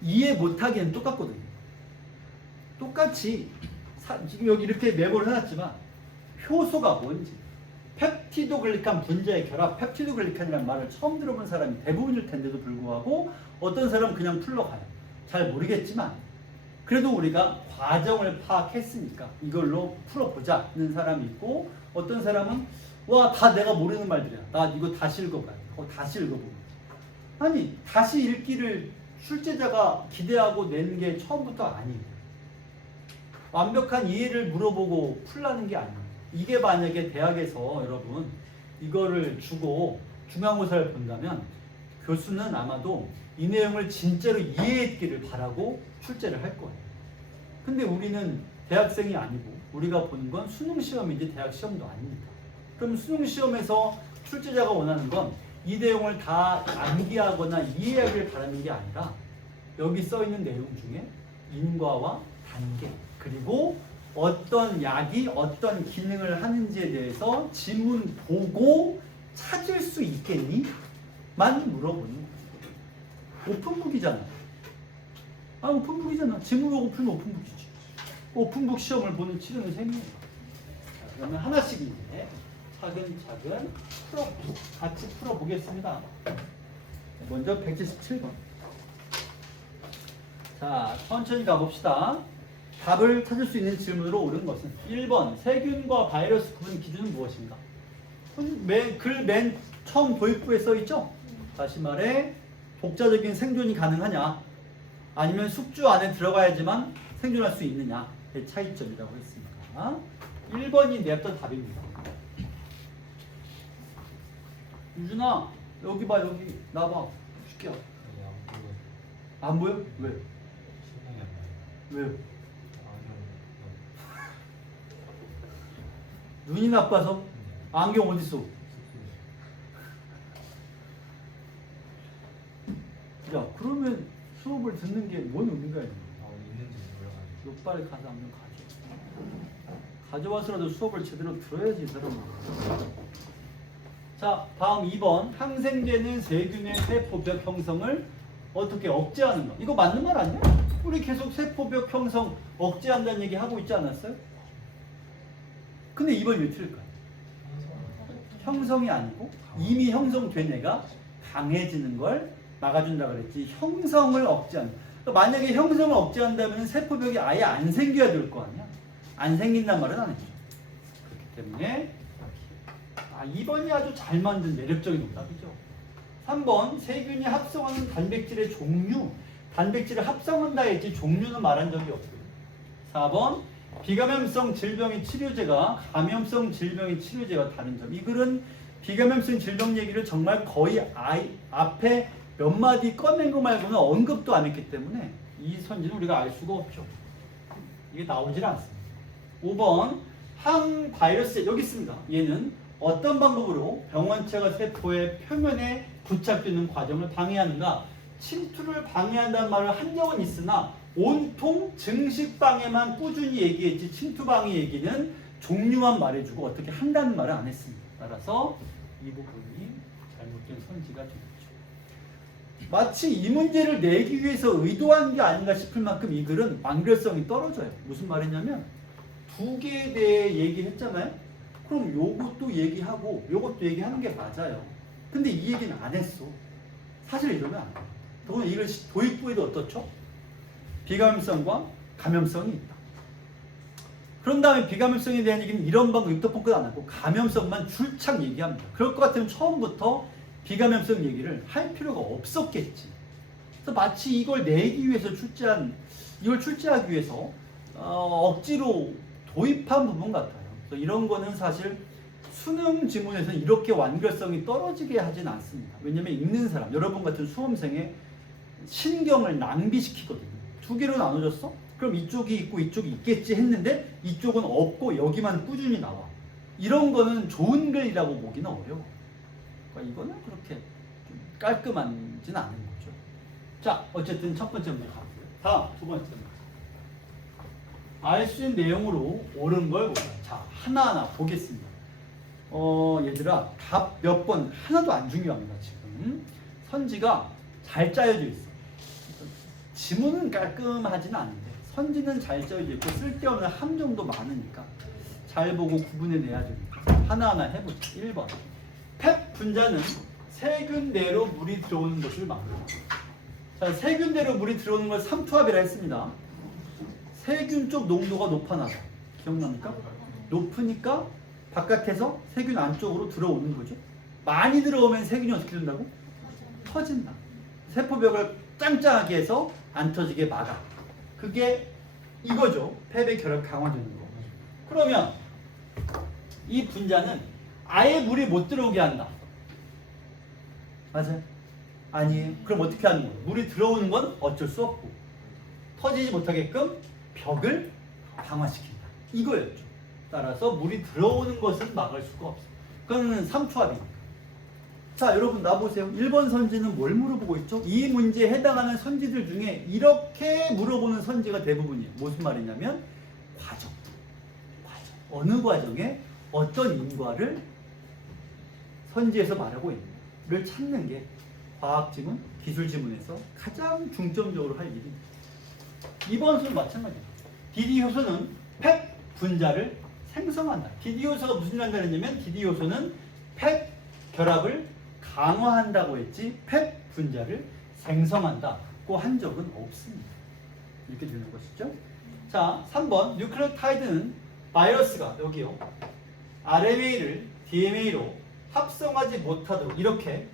이해 못하기는 똑같거든요. 똑같이 지금 여기 이렇게 메모를 해놨지만 효소가 뭔지 펩티도글리칸 분자의 결합, 펩티도글리칸이라는 말을 처음 들어본 사람이 대부분일 텐데도 불구하고 어떤 사람은 그냥 풀러가요. 잘 모르겠지만 그래도 우리가 과정을 파악했으니까 이걸로 풀어보자는 사람이 있고 어떤 사람은 와, 다 내가 모르는 말들이야. 나 이거 다시 읽어봐요. 다시 읽어보고. 아니, 다시 읽기를 출제자가 기대하고 낸 게 처음부터 아니에요. 완벽한 이해를 물어보고 풀라는 게 아니에요. 이게 만약에 대학에서 여러분 이거를 주고 중간고사를 본다면 교수는 아마도 이 내용을 진짜로 이해했기를 바라고 출제를 할 거예요. 근데 우리는 대학생이 아니고 우리가 보는 건 수능 시험이지 대학 시험도 아닙니다. 그럼 수능 시험에서 출제자가 원하는 건 이 내용을 다 암기하거나 이해하길 바라는 게 아니라 여기 써 있는 내용 중에 인과와 관계 그리고 어떤 약이 어떤 기능을 하는지에 대해서 지문 보고 찾을 수 있겠니? 만 물어보는 거예요. 오픈북이잖아. 오픈북이잖아. 지문 보고 풀면 오픈북이지. 오픈북 시험을 보는 치료는 셈이에요. 그러면 하나씩 이제 차근차근 같이 풀어보겠습니다. 먼저 177번. 자, 천천히 가봅시다. 답을 찾을 수 있는 질문으로 옳은 것은 1번 세균과 바이러스 구분 기준은 무엇인가? 글 맨 처음 도입부에 써있죠? 다시 말해 독자적인 생존이 가능하냐 아니면 숙주 안에 들어가야지만 생존할 수 있느냐의 차이점이라고 했습니다. 1번이 냈던 답입니다. 유준아 여기 봐 여기 나봐 줄게요. 안 보여? 왜? 왜요? 눈이 나빠서? 안경 어디 있어? 야 그러면 수업을 듣는 게 뭔 의미가 있는 거야? 있는지 몰라가지고. 빨리 가서 한번 가져와서라도 수업을 제대로 들어야지 이 사람은. 자 다음 2번 항생제는 세균의 세포벽 형성을 어떻게 억제하는가? 이거 맞는 말 아니야? 우리 계속 세포벽 형성 억제한다는 얘기 하고 있지 않았어요? 근데 2번이 왜 틀릴까요? 형성이 아니고 이미 형성된 애가 강해지는 걸 막아준다 그랬지 형성을 억제한다. 그러니까 만약에 형성을 억제한다면 세포벽이 아예 안 생겨야 될 거 아니야? 안 생긴단 말은 안 했죠. 그렇기 때문에 2번이 아주 잘 만든 매력적인 오답이죠. 3번 세균이 합성하는 단백질의 종류 단백질을 합성한다 했지 종류는 말한 적이 없고요. 4번 비감염성 질병의 치료제가 감염성 질병의 치료제와 다른 점. 이 글은 비감염성 질병 얘기를 정말 거의 앞에 몇 마디 꺼낸 거 말고는 언급도 안 했기 때문에 이 선지는 우리가 알 수가 없죠. 이게 나오질 않습니다. 5번 항바이러스 여기 있습니다. 얘는 어떤 방법으로 병원체가 세포의 표면에 부착되는 과정을 방해하는가? 침투를 방해한다는 말을 한 적은 있으나 온통 증식 방해만 꾸준히 얘기했지 침투 방해 얘기는 종류만 말해주고 어떻게 한다는 말을 안 했습니다. 따라서 이 부분이 잘못된 선지가 되겠죠. 마치 이 문제를 내기 위해서 의도한 게 아닌가 싶을 만큼 이 글은 완결성이 떨어져요. 무슨 말이냐면 두 개에 대해 얘기했잖아요. 그럼 요것도 얘기하고 요것도 얘기하는 게 맞아요. 근데 이 얘기는 안 했어. 사실 이러면 안 돼요. 더구나 이걸 도입부에도 어떻죠? 비감염성과 감염성이 있다. 그런 다음에 비감염성에 대한 얘기는 이런 방법 입덕분끝 안 하고 감염성만 줄창 얘기합니다. 그럴 것 같으면 처음부터 비감염성 얘기를 할 필요가 없었겠지. 그래서 마치 이걸 내기 위해서 이걸 출제하기 위해서 억지로 도입한 부분 같아요. 그래서 이런 거는 사실 수능 지문에서는 이렇게 완결성이 떨어지게 하진 않습니다. 왜냐면 읽는 사람, 여러분 같은 수험생의 신경을 낭비시키거든요. 두 개로 나눠졌어? 그럼 이쪽이 있고 이쪽이 있겠지 했는데 이쪽은 없고 여기만 꾸준히 나와. 이런 거는 좋은 글이라고 보기는 어려워. 그러니까 이거는 그렇게 좀 깔끔하진 않은 거죠. 자, 어쨌든 첫 번째 문제 가볼게요. 다음 두 번째 문제. 알 수 있는 내용으로 옳은 걸 보자. 자, 하나하나 보겠습니다. 얘들아, 답 몇 번 하나도 안 중요합니다. 지금 선지가 잘 짜여져 있어. 지문은 깔끔하진 않은데 선지는 잘 짜여져 있고 쓸데없는 함정도 많으니까 잘 보고 구분해내야 됩니다. 하나하나 해보자. 1번 펩 분자는 세균대로 물이 들어오는 것을 막는다. 자, 세균대로 물이 들어오는 걸 삼투압이라 했습니다. 세균 쪽 농도가 높아나서 기억납니까? 높으니까 바깥에서 세균 안쪽으로 들어오는 거죠. 많이 들어오면 세균이 어떻게 된다고? 터진다. 세포벽을 짱짱하게 해서 안 터지게 막아. 그게 이거죠. 펩의 결합 강화되는 거. 그러면 이 분자는 아예 물이 못 들어오게 한다. 맞아요? 아니에요. 그럼 어떻게 하는 거예요? 물이 들어오는 건 어쩔 수 없고 터지지 못하게끔 벽을 강화시킨다. 이거였죠. 따라서 물이 들어오는 것은 막을 수가 없어요. 그건 3초합이니까. 자, 여러분 나보세요. 1번 선지는 뭘 물어보고 있죠? 이 문제에 해당하는 선지들 중에 이렇게 물어보는 선지가 대부분이에요. 무슨 말이냐면 과정. 어느 과정에 어떤 인과를 선지에서 말하고 있는가를 찾는 게 과학 지문, 기술 지문에서 가장 중점적으로 할 일입니다. 이번 수는 마찬가지예요. 디디 효소는 팩 분자를 생성한다. 디디 효소가 무슨 일을 한다는 얘기냐면 디디 효소는 팩 결합을 강화한다고 했지 팩 분자를 생성한다고 한 적은 없습니다. 이렇게 되는 것이죠. 자, 3번 뉴클레오타이드는 바이러스가 여기요 RNA를 DNA로 합성하지 못하도록 이렇게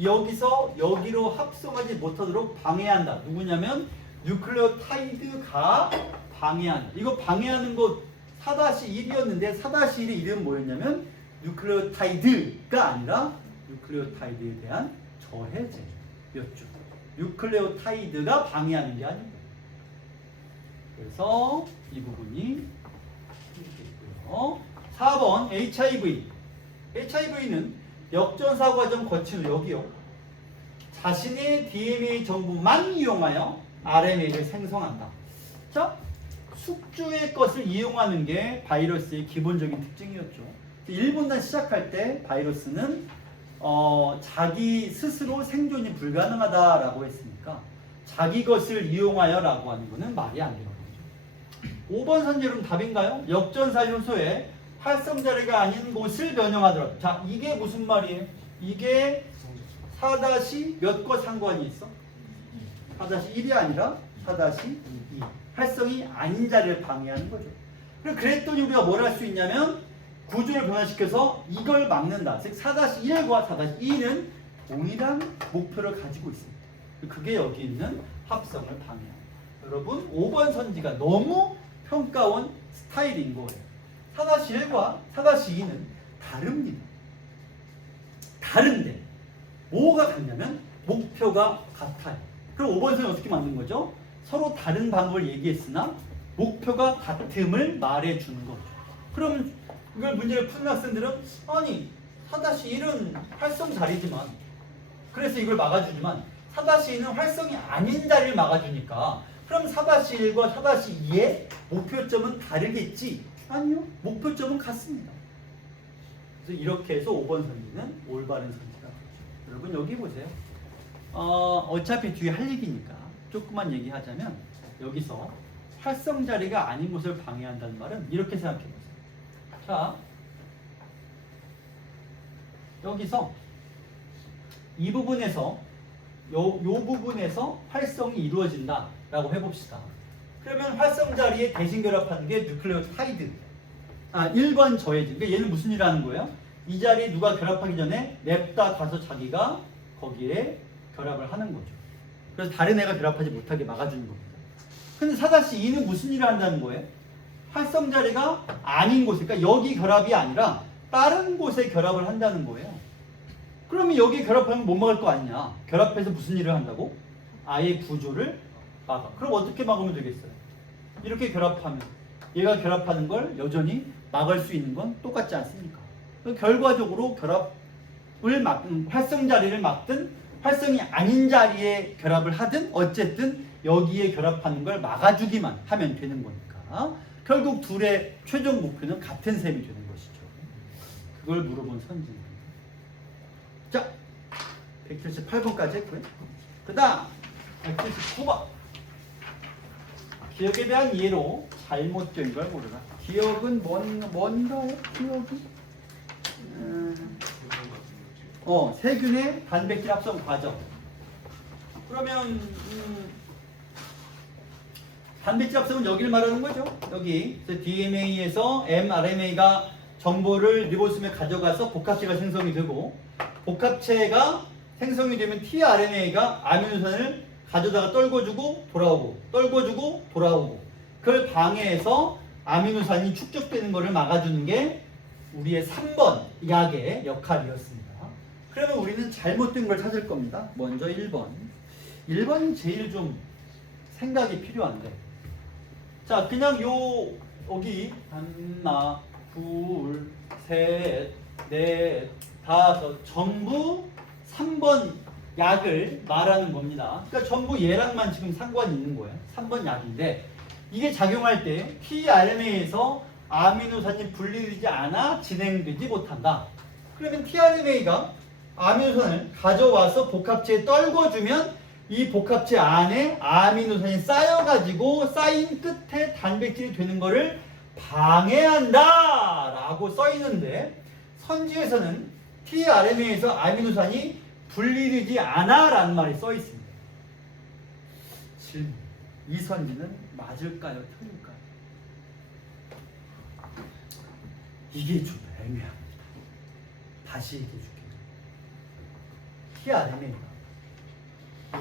여기서 여기로 합성하지 못하도록 방해한다. 누구냐면 뉴클레오타이드가 방해한다. 이거 방해하는 거 4-1이었는데 4-1의 이름은 뭐였냐면 뉴클레오타이드가 아니라 뉴클레오타이드에 대한 저해제였죠. 뉴클레오타이드가 방해하는 게 아니고. 그래서 이 부분이 이렇게 있고요. 4번 HIV. HIV는 역전사 과정 거친 후 여기요. 자신의 DNA 정보만 이용하여 RNA를 생성한다. 자, 숙주의 것을 이용하는 게 바이러스의 기본적인 특징이었죠. 1분단 시작할 때 바이러스는 자기 스스로 생존이 불가능하다라고 했으니까 자기 것을 이용하여라고 하는 것은 말이 안 되는 거죠. 5번 선제로는 답인가요? 역전사 효소의 활성 자리가 아닌 곳을 변형하더라도. 자, 이게 무슨 말이에요? 이게 4- 몇과 상관이 있어? 4-1이 아니라 4-2. 활성이 아닌 자리를 방해하는 거죠. 그랬더니 우리가 뭘 할 수 있냐면 구조를 변화시켜서 이걸 막는다. 즉 4-1과 4-2는 동일한 목표를 가지고 있습니다. 그게 여기 있는 합성을 방해합니다. 여러분 5번 선지가 너무 평가원 스타일인 거예요. 4-1과 4-2는 다릅니다. 다른데 뭐가 같냐면 목표가 같아요. 그럼 5번 선은 어떻게 만든 거죠? 서로 다른 방법을 얘기했으나 목표가 같음을 말해주는 거죠. 그럼 이걸 문제를 푸는 학생들은 아니 4-1은 활성 자리지만 그래서 이걸 막아주지만 4-2는 활성이 아닌 자리를 막아주니까 그럼 4-1과 4-2의 목표점은 다르겠지? 아니요. 목표점은 같습니다. 그래서 이렇게 해서 5번 선지는 올바른 선지가 되죠. 여러분 여기 보세요. 어차피 뒤에 할 얘기니까 조금만 얘기하자면 여기서 활성 자리가 아닌 곳을 방해한다는 말은 이렇게 생각해 보세요. 자, 여기서 이 부분에서 요 부분에서 활성이 이루어진다라고 해봅시다. 그러면 활성 자리에 대신 결합하는 게 뉴클레오타이드. 1번 저해진. 그러니까 얘는 무슨 일을 하는 거예요? 이 자리에 누가 결합하기 전에 냅다 가서 자기가 거기에 결합을 하는 거죠. 그래서 다른 애가 결합하지 못하게 막아주는 겁니다. 근데 4-2는 무슨 일을 한다는 거예요? 활성 자리가 아닌 곳, 그러니까 여기 결합이 아니라 다른 곳에 결합을 한다는 거예요. 그러면 여기 결합하면 못 막을 거 아니냐? 결합해서 무슨 일을 한다고? 아예 구조를 막아. 그럼 어떻게 막으면 되겠어요? 이렇게 결합하면 얘가 결합하는 걸 여전히 막을 수 있는 건 똑같지 않습니까? 결과적으로 결합을 활성 자리를 막든 활성이 아닌 자리에 결합을 하든 어쨌든 여기에 결합하는 걸 막아주기만 하면 되는 거니까 결국 둘의 최종 목표는 같은 셈이 되는 것이죠. 그걸 물어본 선지입니다. 자, 178번까지 했고요. 그 다음 179번. 기억에 대한 이해로 잘못된 걸 모르라. 기억은 뭔가요? 기억이? 세균의 단백질 합성 과정. 그러면 단백질 합성은 여기를 말하는 거죠. 여기 DNA에서 mRNA가 정보를 리보솜에 가져가서 복합체가 생성이 되고 복합체가 생성이 되면 tRNA가 아미노산을 가져다가 떨궈주고 돌아오고 그걸 방해해서 아미노산이 축적되는 것을 막아주는 게 우리의 3번 약의 역할이었습니다. 그러면 우리는 잘못된 걸 찾을 겁니다. 먼저 1번. 1번이 제일 좀 생각이 필요한데 자, 그냥 여기 하나, 둘, 셋, 넷, 다섯 전부 3번 약을 말하는 겁니다. 그러니까 전부 얘랑만 지금 상관이 있는 거예요. 3번 약인데 이게 작용할 때 tRNA에서 아미노산이 분리되지 않아 진행되지 못한다. 그러면 tRNA가 아미노산을 가져와서 복합체에 떨궈주면 이 복합체 안에 아미노산이 쌓여가지고 쌓인 끝에 단백질이 되는 것을 방해한다 라고 써있는데 선지에서는 tRNA에서 아미노산이 분리되지 않아 라는 말이 써있습니다. 질문, 이 선지는 맞을까요? 틀릴까요? 이게 좀 애매합니다. 다시 얘기해 줄게요. tRNA가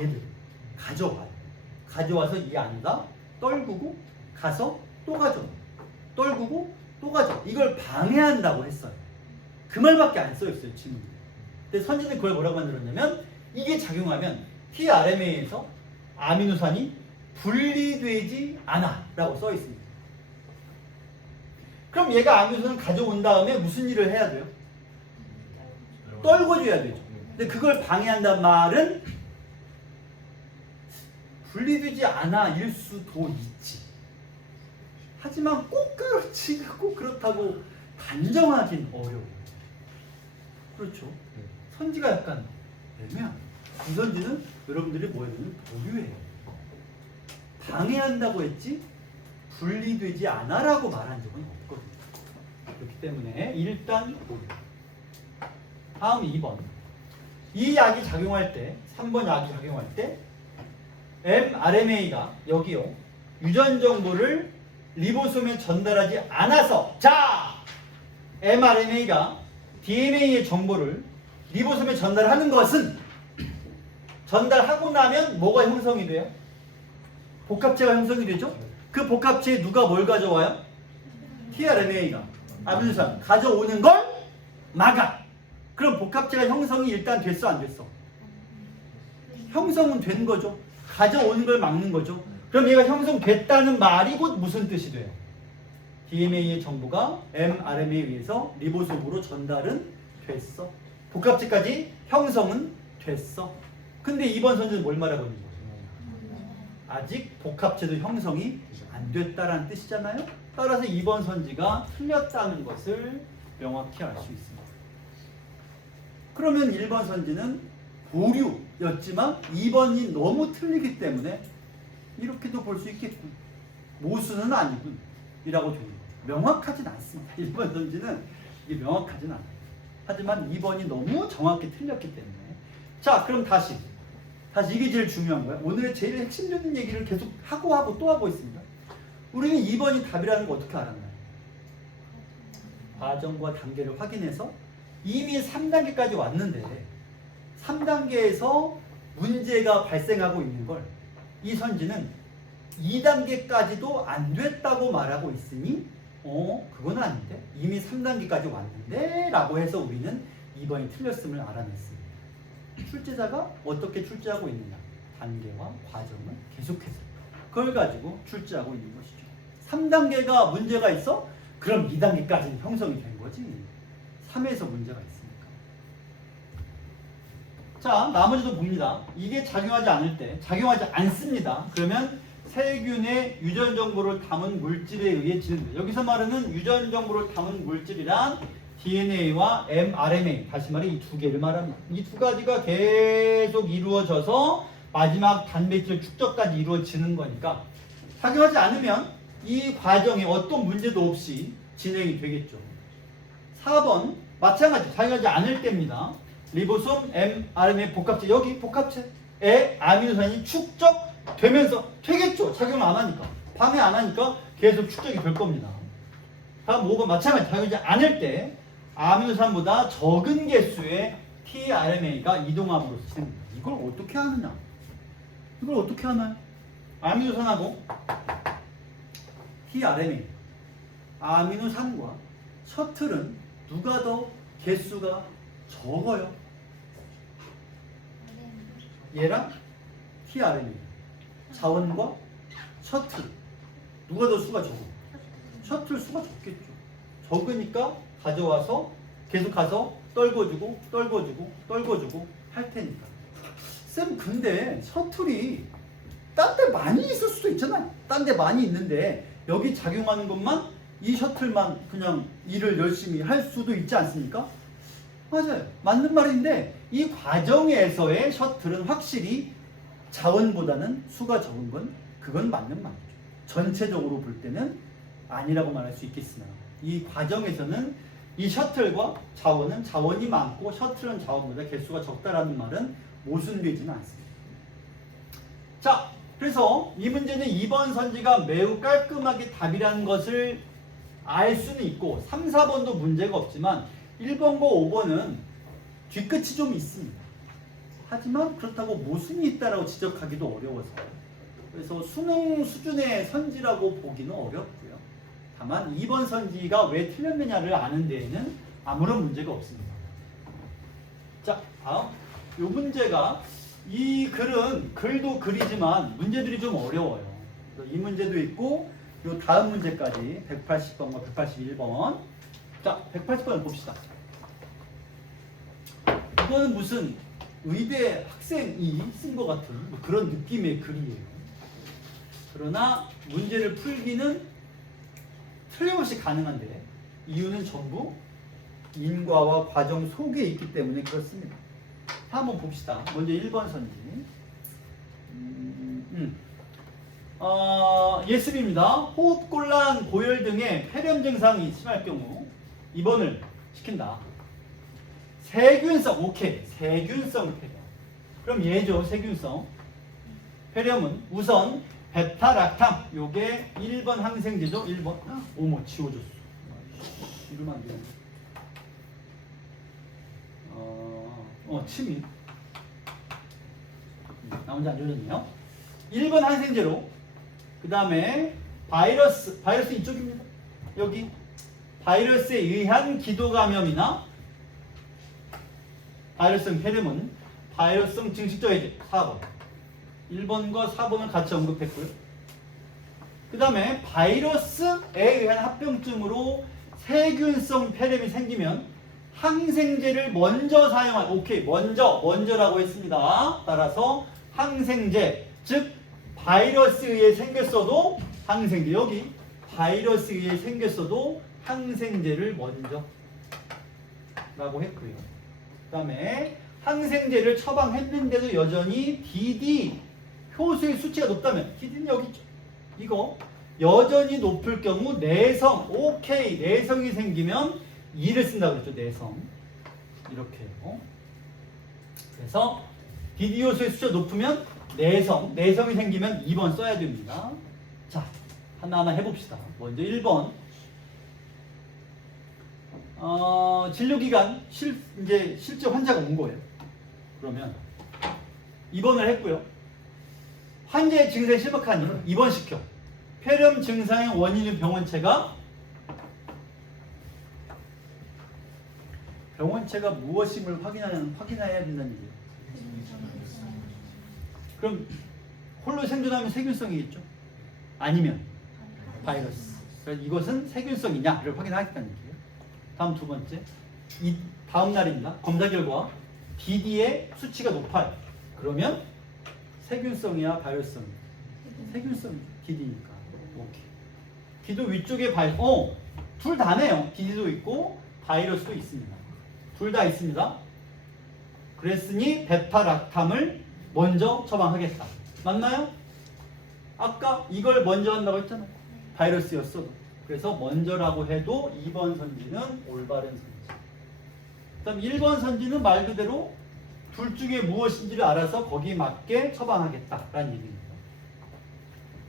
얘들 가져와요. 가져와서 이 안에다 떨구고 가서 또 가져와. 떨구고 또 가져와. 이걸 방해한다고 했어요. 그 말밖에 안 써있어요. 지금. 근데 선지는 그걸 뭐라고 만들었냐면 이게 작용하면 tRNA에서 아미노산이 분리되지 않아 라고 써있습니다. 그럼 얘가 아미노산을 가져온 다음에 무슨 일을 해야 돼요? 떨궈줘야 되죠. 근데 그걸 방해한다는 말은 분리되지 않아 일 수도 있지. 하지만 꼭 그렇지, 꼭 그렇다고 단정하긴 어려워요. 그렇죠. 선지가 약간 애매합니다. 이 선지는 여러분들이 뭐 해야 되면 보류해요. 방해한다고 했지 분리되지 않아라고 말한 적은 없거든요. 그렇기 때문에 일단 보류. 다음 2번. 이 약이 작용할 때, 3번 약이 작용할 때 mRNA가 여기요. 유전 정보를 리보솜에 전달하지 않아서 자! mRNA가 DNA의 정보를 리보솜에 전달하는 것은 전달하고 나면 뭐가 형성이 돼요? 복합체가 형성이 되죠? 그 복합체에 누가 뭘 가져와요? tRNA가 아미노산 가져오는 걸 막아. 그럼 복합체가 형성이 일단 됐어 안 됐어? 형성은 된 거죠. 가져오는 걸 막는 거죠. 그럼 얘가 형성됐다는 말이 곧 무슨 뜻이 돼요? DNA의 정보가 mRNA에 의해서 리보솜으로 전달은 됐어. 복합체까지 형성은 됐어. 근데 이번 선지는 뭘 말하고 있는 거예요? 아직 복합체도 형성이 안 됐다라는 뜻이잖아요. 따라서 이번 선지가 틀렸다는 것을 명확히 알 수 있습니다. 그러면 1번 선지는 보류였지만 2번이 너무 틀리기 때문에 이렇게도 볼 수 있겠군. 모수는 아니군. 이라고 되는 거죠. 명확하진 않습니다. 1번 선지는 이게 명확하진 않아요. 하지만 2번이 너무 정확히 틀렸기 때문에. 자, 그럼 다시 이게 제일 중요한 거야. 오늘의 제일 핵심적인 얘기를 계속 하고 또 하고 있습니다. 우리는 2번이 답이라는 거 어떻게 알았나요? 과정과 단계를 확인해서 이미 3단계까지 왔는데 3단계에서 문제가 발생하고 있는 걸 이 선지는 2단계까지도 안 됐다고 말하고 있으니 그건 아닌데 이미 3단계까지 왔는데 라고 해서 우리는 2번이 틀렸음을 알아냈습니다. 출제자가 어떻게 출제하고 있느냐, 단계와 과정을 계속해서 그걸 가지고 출제하고 있는 것이죠. 3단계가 문제가 있어? 그럼 2단계까지는 형성이 된 거지. 3에서 문제가 있으니까. 자, 나머지도 봅니다. 이게 작용하지 않을 때, 작용하지 않습니다. 그러면 세균의 유전 정보를 담은 물질에 의해 진행돼요. 여기서 말하는 유전 정보를 담은 물질이란 DNA와 mRNA, 다시 말해 이 두 개를 말합니다. 이 두 가지가 계속 이루어져서 마지막 단백질 축적까지 이루어지는 거니까 작용하지 않으면 이 과정에 어떤 문제도 없이 진행이 되겠죠. 4번 마찬가지 작용하지 않을 때입니다. 리보솜 mRNA 복합체, 여기 복합체에 아미노산이 축적되면서 되겠죠. 작용을 안 하니까, 방해 안 하니까 계속 축적이 될 겁니다. 다음 5번 마찬가지 작용하지 않을 때 아미노산보다 적은 개수의 tRNA가 이동함으로써 진행됩니다. 이걸 어떻게 하느냐? 이걸 어떻게 하나요? 아미노산하고 tRNA, 아미노산과 셔틀은 누가 더 개수가 적어요? 얘랑 tRNA, 자원과 셔틀. 누가 더 수가 적어? 셔틀 수가 적겠죠. 적으니까 가져와서 계속 가서 떨궈주고 할 테니까. 쌤 근데 셔틀이 딴 데 많이 있을 수도 있잖아요. 딴 데 많이 있는데 여기 작용하는 것만 이 셔틀만 그냥 일을 열심히 할 수도 있지 않습니까? 맞아요. 맞는 말인데 이 과정에서의 셔틀은 확실히 자원보다는 수가 적은 건 그건 맞는 말이죠. 전체적으로 볼 때는 아니라고 말할 수 있겠으나 이 과정에서는 이 셔틀과 자원은 자원이 많고 셔틀은 자원보다 개수가 적다라는 말은 모순되지는 않습니다. 자, 그래서 이 문제는 2번 선지가 매우 깔끔하게 답이라는 것을 알 수는 있고 3, 4번도 문제가 없지만 1번과 5번은 뒤끝이 좀 있습니다. 하지만 그렇다고 모순이 있다라고 지적하기도 어려워서 그래서 수능 수준의 선지라고 보기는 어렵고요. 다만 2번 선지가 왜 틀렸느냐를 아는 데에는 아무런 문제가 없습니다. 자, 다음 이 문제가 이 글은 글도 글이지만 문제들이 좀 어려워요. 이 문제도 있고 이 다음 문제까지 180번과 181번. 자, 180번을 봅시다. 이거는 무슨 의대 학생이 쓴 것 같은 뭐 그런 느낌의 글이에요. 그러나 문제를 풀기는 틀림없이 가능한데 이유는 전부 인과와 과정 속에 있기 때문에 그렇습니다. 한번 봅시다. 먼저 1번 선지. 예습입니다. 호흡곤란, 고열 등의 폐렴 증상이 심할 경우 2번을 시킨다. 세균성, 오케이. 세균성 폐렴. 그럼 얘죠, 세균성. 폐렴은 우선 베타락탐, 요게 1번 항생제죠, 1번. 어머, 지워졌어. 이러면 안 되는데. 침이. 나 혼자 안 지워졌네요. 1번 항생제로. 그 다음에 바이러스 이쪽입니다. 여기. 바이러스에 의한 기도감염이나 바이러스성 폐렴은 바이러스성 증식저해제 4번 1번과 4번을 같이 언급했고요. 그 다음에 바이러스에 의한 합병증으로 세균성 폐렴이 생기면 항생제를 먼저 사용할 오케이 먼저라고 했습니다. 따라서 항생제 즉 바이러스에 의해 생겼어도 항생제 여기 바이러스에 의해 생겼어도 항생제를 먼저 라고 했고요. 그 다음에 항생제를 처방했는데도 여전히 DD 효소의 수치가 높다면 DD는 여기 있죠. 이거 여전히 높을 경우 내성 오케이 내성이 생기면 2를 쓴다고 그랬죠. 내성 이렇게요. 그래서 DD 효소의 수치가 높으면 내성이 생기면 2번 써야 됩니다. 자 하나하나 해봅시다. 먼저 1번 진료기간 이제 실제 환자가 온 거예요. 그러면 2번을 했고요. 환자의 증상이 심각하니 2번 시켜. 폐렴 증상의 원인은 병원체가 무엇임을 확인해야 된다는 얘기예요. 그럼 홀로 생존하면 세균성이겠죠? 아니면 바이러스. 그래서 이것은 세균성이냐를 확인하겠다는 얘기예요. 다음 두 번째. 이 다음 날입니다. 검사 결과 DD의 수치가 높아요. 그러면 세균성이야 바이러스성이야? 세균성 DD니까. 오케이. 기도 위쪽에 둘 다네요. DD도 있고 바이러스도 있습니다. 둘 다 있습니다. 그랬으니 베타락탐을 먼저 처방하겠다. 맞나요? 아까 이걸 먼저 한다고 했잖아요. 바이러스였어도. 그래서 먼저라고 해도 2번 선지는 올바른 선지. 그다음 1번 선지는 말 그대로 둘 중에 무엇인지를 알아서 거기에 맞게 처방하겠다라는 얘기입니다.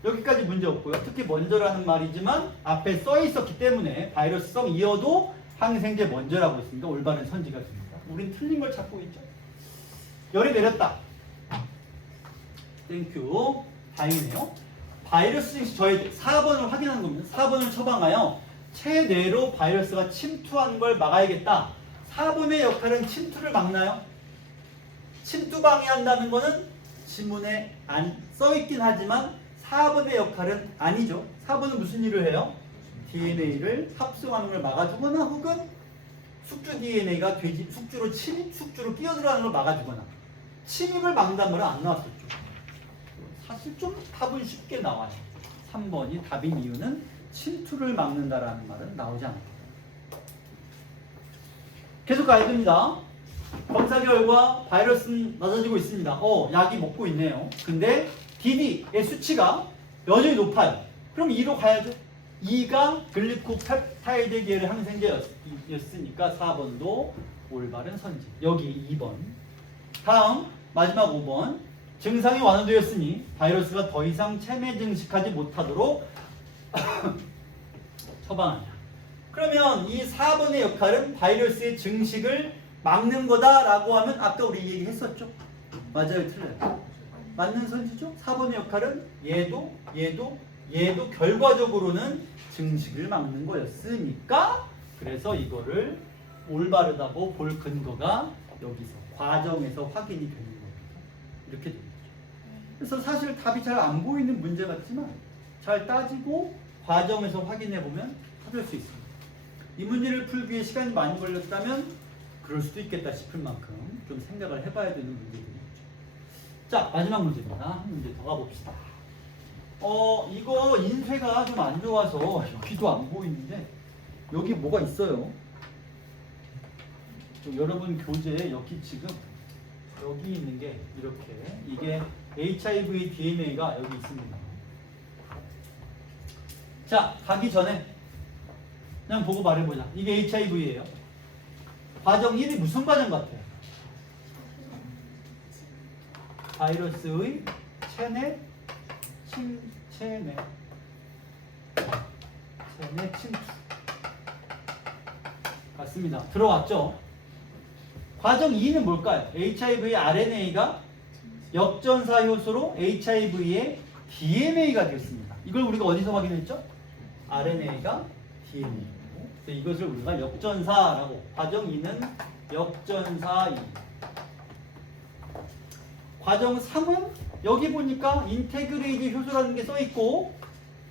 여기까지 문제 없고요. 특히 먼저라는 말이지만 앞에 써 있었기 때문에 바이러스성이어도 항생제 먼저라고 했으니까 올바른 선지가 됩니다. 우린 틀린 걸 찾고 있죠. 열이 내렸다. 땡큐. 다행이네요. 바이러스 증식 저해제 4번을 확인하는 겁니다. 4번을 처방하여 체내로 바이러스가 침투하는 걸 막아야겠다. 4번의 역할은 침투를 막나요? 침투 방해한다는 것은 지문에 안 써있긴 하지만 4번의 역할은 아니죠. 4번은 무슨 일을 해요? DNA를 합성하는 걸 막아주거나 혹은 숙주 DNA가 숙주로 끼어들어가는 걸 막아주거나 침입을 막는다는 말은 안 나왔었죠. 사실 좀 답은 쉽게 나와요. 3번이 답인 이유는 침투를 막는다라는 말은 나오지 않아요. 계속 가야 됩니다. 검사 결과 바이러스는 낮아지고 있습니다. 약이 먹고 있네요. 근데 DD의 수치가 여전히 높아요. 그럼 2로 가야죠. 2가 글리코펩타이드 계열의 항생제였으니까 4번도 올바른 선지. 여기 2번. 다음 마지막 5번. 증상이 완화되었으니 바이러스가 더 이상 체내 증식하지 못하도록 처방한다. 그러면 이 4번의 역할은 바이러스의 증식을 막는 거다라고 하면 아까 우리 얘기했었죠? 맞아요, 틀려요? 맞는 선지죠? 4번의 역할은 얘도 결과적으로는 증식을 막는 거였으니까 그래서 이거를 올바르다고 볼 근거가 여기서 과정에서 확인이 되는 겁니다. 이렇게 되는 거죠. 그래서 사실 답이 잘 안 보이는 문제 같지만 잘 따지고 과정에서 확인해 보면 찾을 수 있습니다. 이 문제를 풀기 위해 시간이 많이 걸렸다면 그럴 수도 있겠다 싶을 만큼 좀 생각을 해봐야 되는 문제들이죠. 자, 마지막 문제입니다. 한 문제 더 가봅시다. 이거 인쇄가 좀 안 좋아서 여기도 안 보이는데 여기 뭐가 있어요. 여러분 교재에 여기 지금 여기 있는 게 이렇게 이게 HIV DNA가 여기 있습니다. 자, 가기 전에 그냥 보고 말해보자. 이게 HIV예요. 과정 1이 무슨 과정 같아요? 바이러스의 체내 침투. 맞습니다. 들어왔죠? 과정 2는 뭘까요? HIV RNA가 역전사 효소로 HIV의 DNA가 됐습니다. 이걸 우리가 어디서 확인했죠? RNA가 DNA. 이것을 우리가 역전사라고. 과정 2는 역전사 2. 과정 3은 여기 보니까 인테그레이즈 효소라는 게 써있고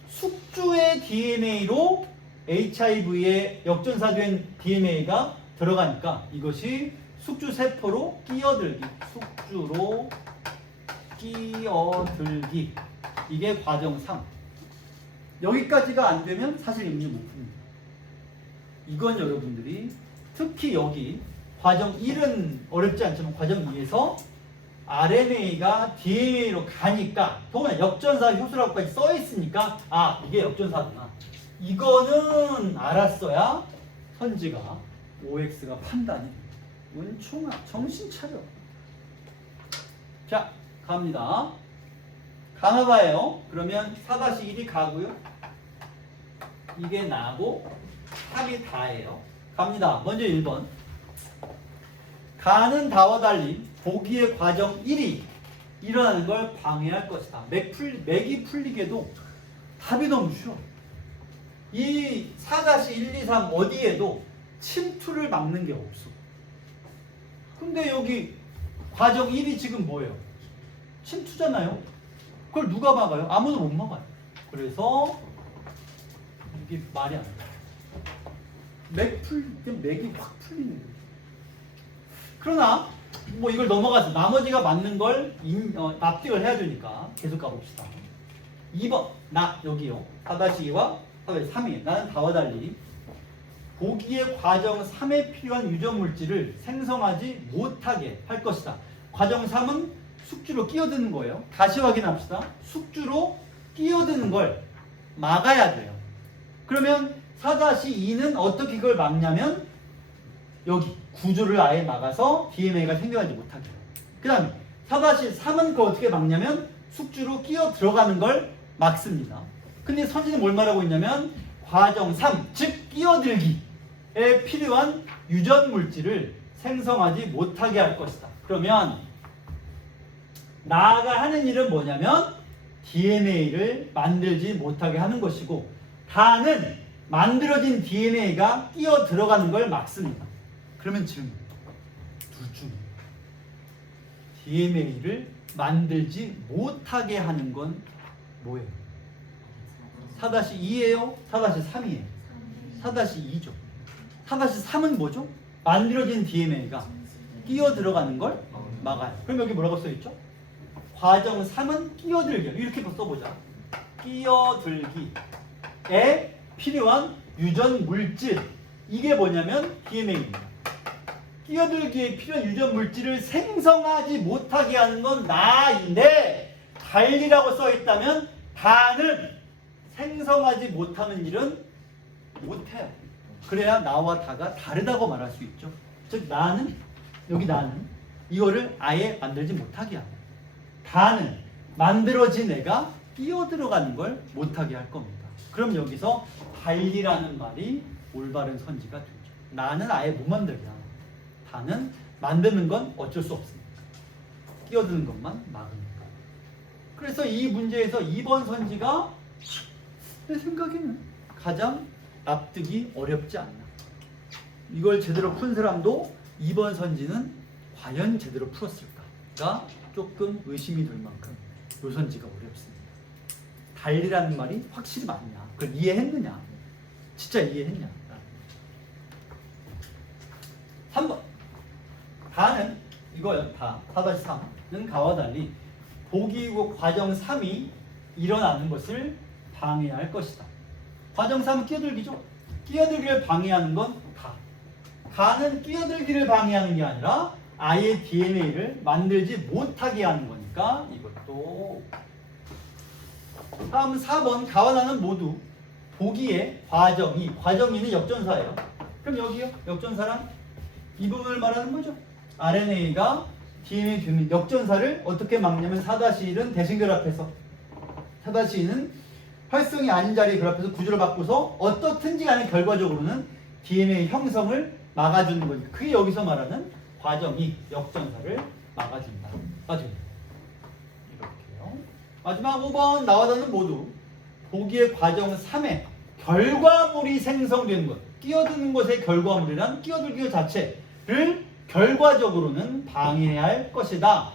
숙주의 DNA로 HIV의 역전사된 DNA가 들어가니까 이것이 숙주 세포로 끼어들기. 숙주로 끼어들기. 이게 과정 3. 여기까지가 안 되면 사실 임시 못 풉니다. 이건 여러분들이 특히 여기 과정 1은 어렵지 않지만 과정 2에서 RNA가 DNA로 가니까 더구나 역전사 효소라고까지 써있으니까 이게 역전사구나. 이거는 알았어야 선지가 OX가 판단이 됩니다. 은총아 정신 차려. 자, 갑니다. 가나봐요. 그러면 4-1이 가고요. 이게 나고 3이 다예요. 갑니다. 먼저 1번. 가는 다와 달리 보기의 과정 1이 일어나는 걸 방해할 것이다. 맥이 풀리게도 답이 너무 쉬워. 이 4-1, 2, 3 어디에도 침투를 막는 게 없어. 근데 여기 과정 1이 지금 뭐예요? 침투잖아요. 그걸 누가 막아요? 아무도 못 막아요. 그래서 이게 말이 안 돼. 맥이 확 풀리는 거예요. 그러나 뭐 이걸 넘어가서 나머지가 맞는 걸 납득을 해야 되니까 계속 가봅시다. 2번 여기요. 4-2와 3이 나는 다와 달리 보기의 과정 3에 필요한 유전 물질을 생성하지 못하게 할 것이다. 과정 3은 숙주로 끼어드는 거예요. 다시 확인합시다. 숙주로 끼어드는 걸 막아야 돼요. 그러면 4-2는 어떻게 그걸 막냐면 여기 구조를 아예 막아서 DNA가 생겨나지 못하게 해요. 그 다음에 4-3은 그걸 어떻게 막냐면 숙주로 끼어 들어가는 걸 막습니다. 근데 선지는 뭘 말하고 있냐면 과정 3, 즉 끼어들기에 필요한 유전 물질을 생성하지 못하게 할 것이다. 그러면 나가 하는 일은 뭐냐면 DNA를 만들지 못하게 하는 것이고 다는 만들어진 DNA가 끼어 들어가는 걸 막습니다. 그러면 질문. 둘 중에 DNA를 만들지 못하게 하는 건 뭐예요? 4-2예요? 4-3이에요? 4-2죠. 4-3은 뭐죠? 만들어진 DNA가 끼어 들어가는 걸 막아요. 그럼 여기 뭐라고 써있죠? 과정 3은 끼어들기. 이렇게 써보자. 끼어들기에 필요한 유전 물질. 이게 뭐냐면 DNA입니다. 끼어들기에 필요한 유전 물질을 생성하지 못하게 하는 건 나인데, 달리라고 써있다면 다는 생성하지 못하는 일은 못해요. 그래야 나와 다가 다르다고 말할 수 있죠. 즉 나는, 여기 나는 이거를 아예 만들지 못하게 하고, 다는 만들어진 애가 끼어들어가는 걸 못하게 할 겁니다. 그럼 여기서 달리라는 말이 올바른 선지가 되죠. 나는 아예 못 만들게 하고, 다는 만드는 건 어쩔 수 없습니다. 끼어드는 것만 막으니까. 그래서 이 문제에서 2번 선지가 내 생각에는 가장 납득이 어렵지 않나. 이걸 제대로 푼 사람도 2번 선지는 과연 제대로 풀었을까가 조금 의심이 들 만큼 이 선지가 어렵습니다. 달리라는 말이 확실히 맞냐, 그걸 이해했느냐, 진짜 이해했냐. 3번 다는 이거요. 다 4-3는 가와 달리 보기국 과정 3이 일어나는 것을 방해할 것이다. 과정 3은 끼어들기죠. 끼어들기를 방해하는 건 가. 가는 끼어들기를 방해하는 게 아니라 아예 DNA를 만들지 못하게 하는 거니까 이것도. 다음 4번 가와 나는 모두 보기의 과정이, 과정이는 역전사예요. 그럼 여기요. 역전사란 이 부분을 말하는 거죠. RNA가 DNA 균 역전사를 어떻게 막냐면 4-1은 대신결합해서, 4-2는 활성이 아닌 자리에 결합해서 구조를 바꾸서 어떻든지 간에 결과적으로는 DNA 형성을 막아주는 거니까 그게 여기서 말하는 과정이 역전사를 막아준다가 됩니다. 이렇게요. 마지막 5번 나와다는 모두 보기의 과정 3의 결과물이 생성되는 것, 끼어드는 것의 결과물이란 끼어들기 자체를 결과적으로는 방해할 것이다.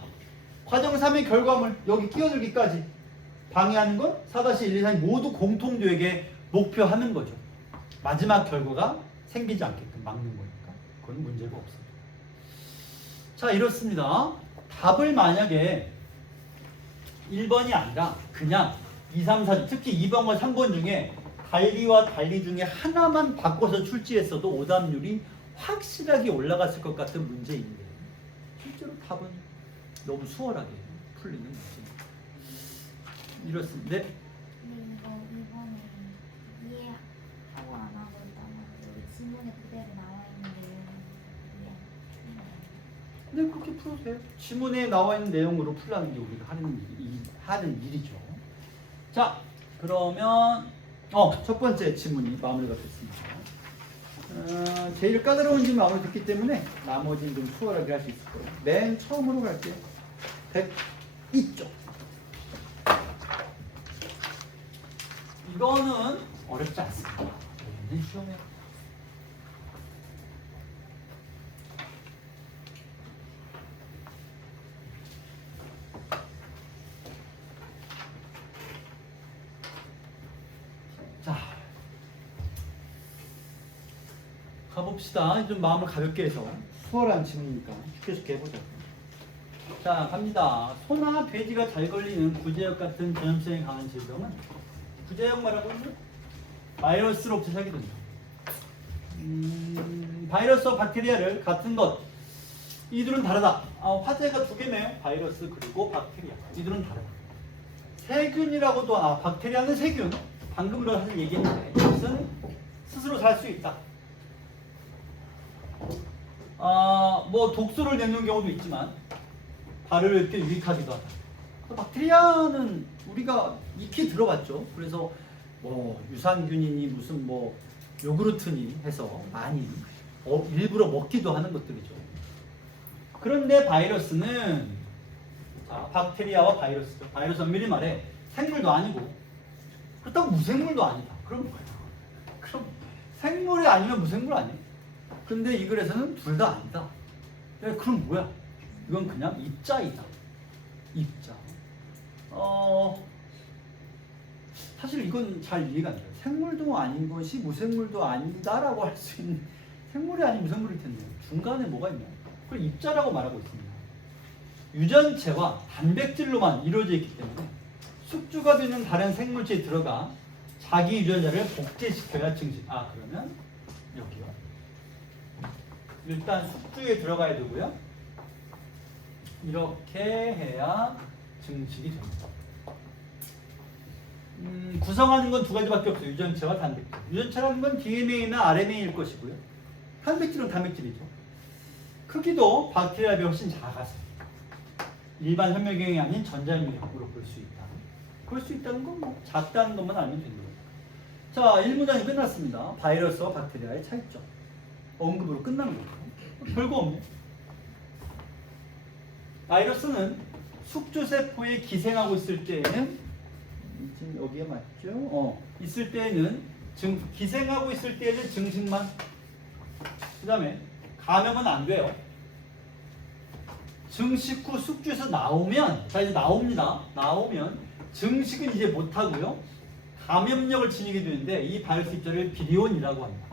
과정 3의 결과물, 여기 끼어들기까지 방해하는 건 4-1, 2, 3이 모두 공통되게 목표하는 거죠. 마지막 결과가 생기지 않게끔 막는 거니까 그건 문제가 없습니다. 자, 이렇습니다. 답을 만약에 1번이 아니라 그냥 2, 3, 4, 특히 2번과 3번 중에 달리와 달리 중에 하나만 바꿔서 출제했어도 오답률이 확실하게 올라갔을 것 같은 문제인데 실제로 답은 너무 수월하게 풀리는 문제입니다. 이렇습니다. 네. 근데 이거 이번에 이해하고 안 하고 있다면 여기 지문에 그대로 나와 있는 내용 이해. 네, 그렇게 풀어도 돼요. 지문에 나와 있는 내용으로 풀라는 게 우리가 하는 일이죠. 자, 그러면 첫 번째 지문이 마무리가 됐습니다. 제일 까다로운 질문 마무리 됐기 때문에 나머지는 좀 수월하게 할 수 있을 거예요. 맨 처음으로 갈게요. 102쪽. 이거는 어렵지 않습니다. 이거는 쉬워요. 자, 가봅시다. 좀 마음을 가볍게 해서 수월한 질문이니까 쉽게 해보자. 자, 갑니다. 소나 돼지가 잘 걸리는 구제역 같은 전염성이 강한 질병은, 구제역 말하고 있는 바이러스로 시작이 된다. 바이러스와 박테리아를 같은 것, 이들은 다르다. 화제가 두 개네요. 바이러스 그리고 박테리아. 이들은 다르다. 세균이라고도, 박테리아는 세균. 방금도 사실 얘기했는데 이것은 스스로 살 수 있다. 뭐 독소를 내는 경우도 있지만 발을 이렇게 유익하기도 하다. 박테리아는 우리가 익히 들어봤죠. 그래서 뭐 유산균이니 무슨 뭐 요구르트니 해서 많이 일부러 먹기도 하는 것들이죠. 그런데 바이러스는, 박테리아와 바이러스죠. 바이러스 엄밀히 말해 생물도 아니고 그렇다고 무생물도 아니다. 그럼 뭐야? 그럼 생물이 아니면 무생물 아니에요? 근데 이 글에서는 둘 다 아니다. 그럼 뭐야? 이건 그냥 입자이다. 입자. 사실 이건 잘 이해가 안 돼요. 생물도 아닌 것이 무생물도 아니다라고 할 수 있는 생물이 아닌 무생물일 텐데 중간에 뭐가 있냐? 그걸 입자라고 말하고 있습니다. 유전체와 단백질로만 이루어져 있기 때문에 숙주가 되는 다른 생물체에 들어가 자기 유전자를 복제시켜야 증식. 그러면 여기요. 일단 숙주에 들어가야 되고요. 이렇게 해야 증식이 됩니다. 구성하는 건 두 가지밖에 없어요. 유전체와 단백질. 유전체라는 건 DNA나 RNA일 것이고요. 단백질은 단백질이죠. 크기도 박테리아 비해 훨씬 작아서 일반 혈맥형이 아닌 전자혈맥형으로 볼 수 있다. 볼 수 있다는 건 뭐 작다는 것만 알면 되는 거예요. 자, 1문단이 끝났습니다. 바이러스와 박테리아의 차이점. 언급으로 끝나는 거죠. 별거 없네. 바이러스는 숙주세포에 기생하고 있을 때에는 지금 여기에 맞죠? 있을 때에는 기생하고 있을 때에는 증식만. 그 다음에 감염은 안 돼요. 증식 후 숙주에서 나오면, 자 이제 나옵니다. 나오면 증식은 이제 못하고요. 감염력을 지니게 되는데 이 바이러스 입자를 비리온이라고 합니다.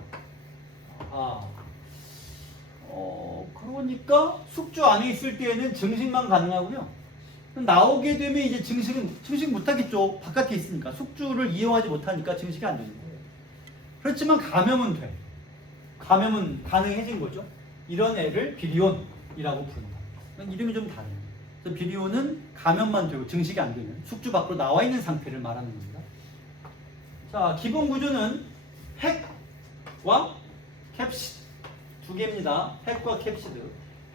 그러니까 숙주 안에 있을 때에는 증식만 가능하고요. 나오게 되면 이제 증식 못하겠죠. 바깥에 있으니까 숙주를 이용하지 못하니까 증식이 안 되는 거예요. 그렇지만 감염은 돼. 감염은 가능해진 거죠. 이런 애를 비리온이라고 부른다. 이름이 좀 다르네요. 그래서 비리온은 감염만 되고 증식이 안 되는 숙주 밖으로 나와 있는 상태를 말하는 겁니다. 자, 기본 구조는 핵과 캡시드 두 개입니다. 핵과 캡시드.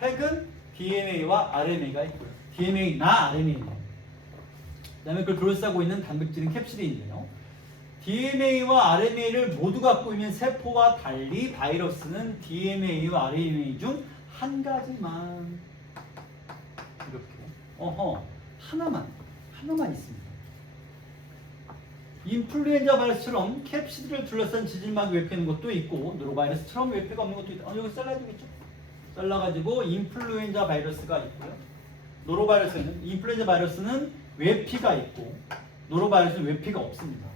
핵은 DNA와 RNA가 있고요. DNA나 RNA는. 그 다음에 그걸 둘러싸고 있는 단백질은 캡시드인데요. DNA와 RNA를 모두 갖고 있는 세포와 달리 바이러스는 DNA와 RNA 중 한 가지만 이렇게 하나만 있습니다. 인플루엔자 바이러스처럼 캡시드를 둘러싼 지질막이 웹히는 것도 있고 노로바이러스처럼 웹히가 없는 것도 있다. 여기 잘라주겠죠? 잘라가지고 인플루엔자 바이러스가 있고요. 노로바이러스는 인플루엔자 바이러스는 웹히가 있고 노로바이러스는 웹히가 없습니다.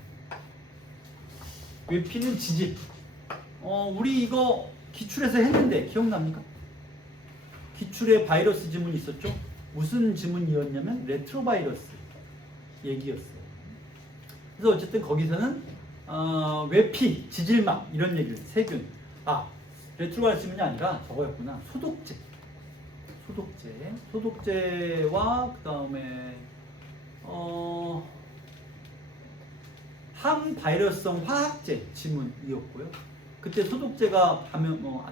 웹히는 지질. 우리 이거 기출에서 했는데 기억납니까? 기출에 바이러스 지문이 있었죠? 무슨 지문이었냐면 레트로바이러스 얘기였어요. 그래서 어쨌든 거기서는 웹히, 지질막 이런 얘기를 세균. 레트로바이러스 지문이 아니라 저거였구나. 소독제와 그 다음에 항바이러스성 화학제 지문이었고요. 그때 소독제가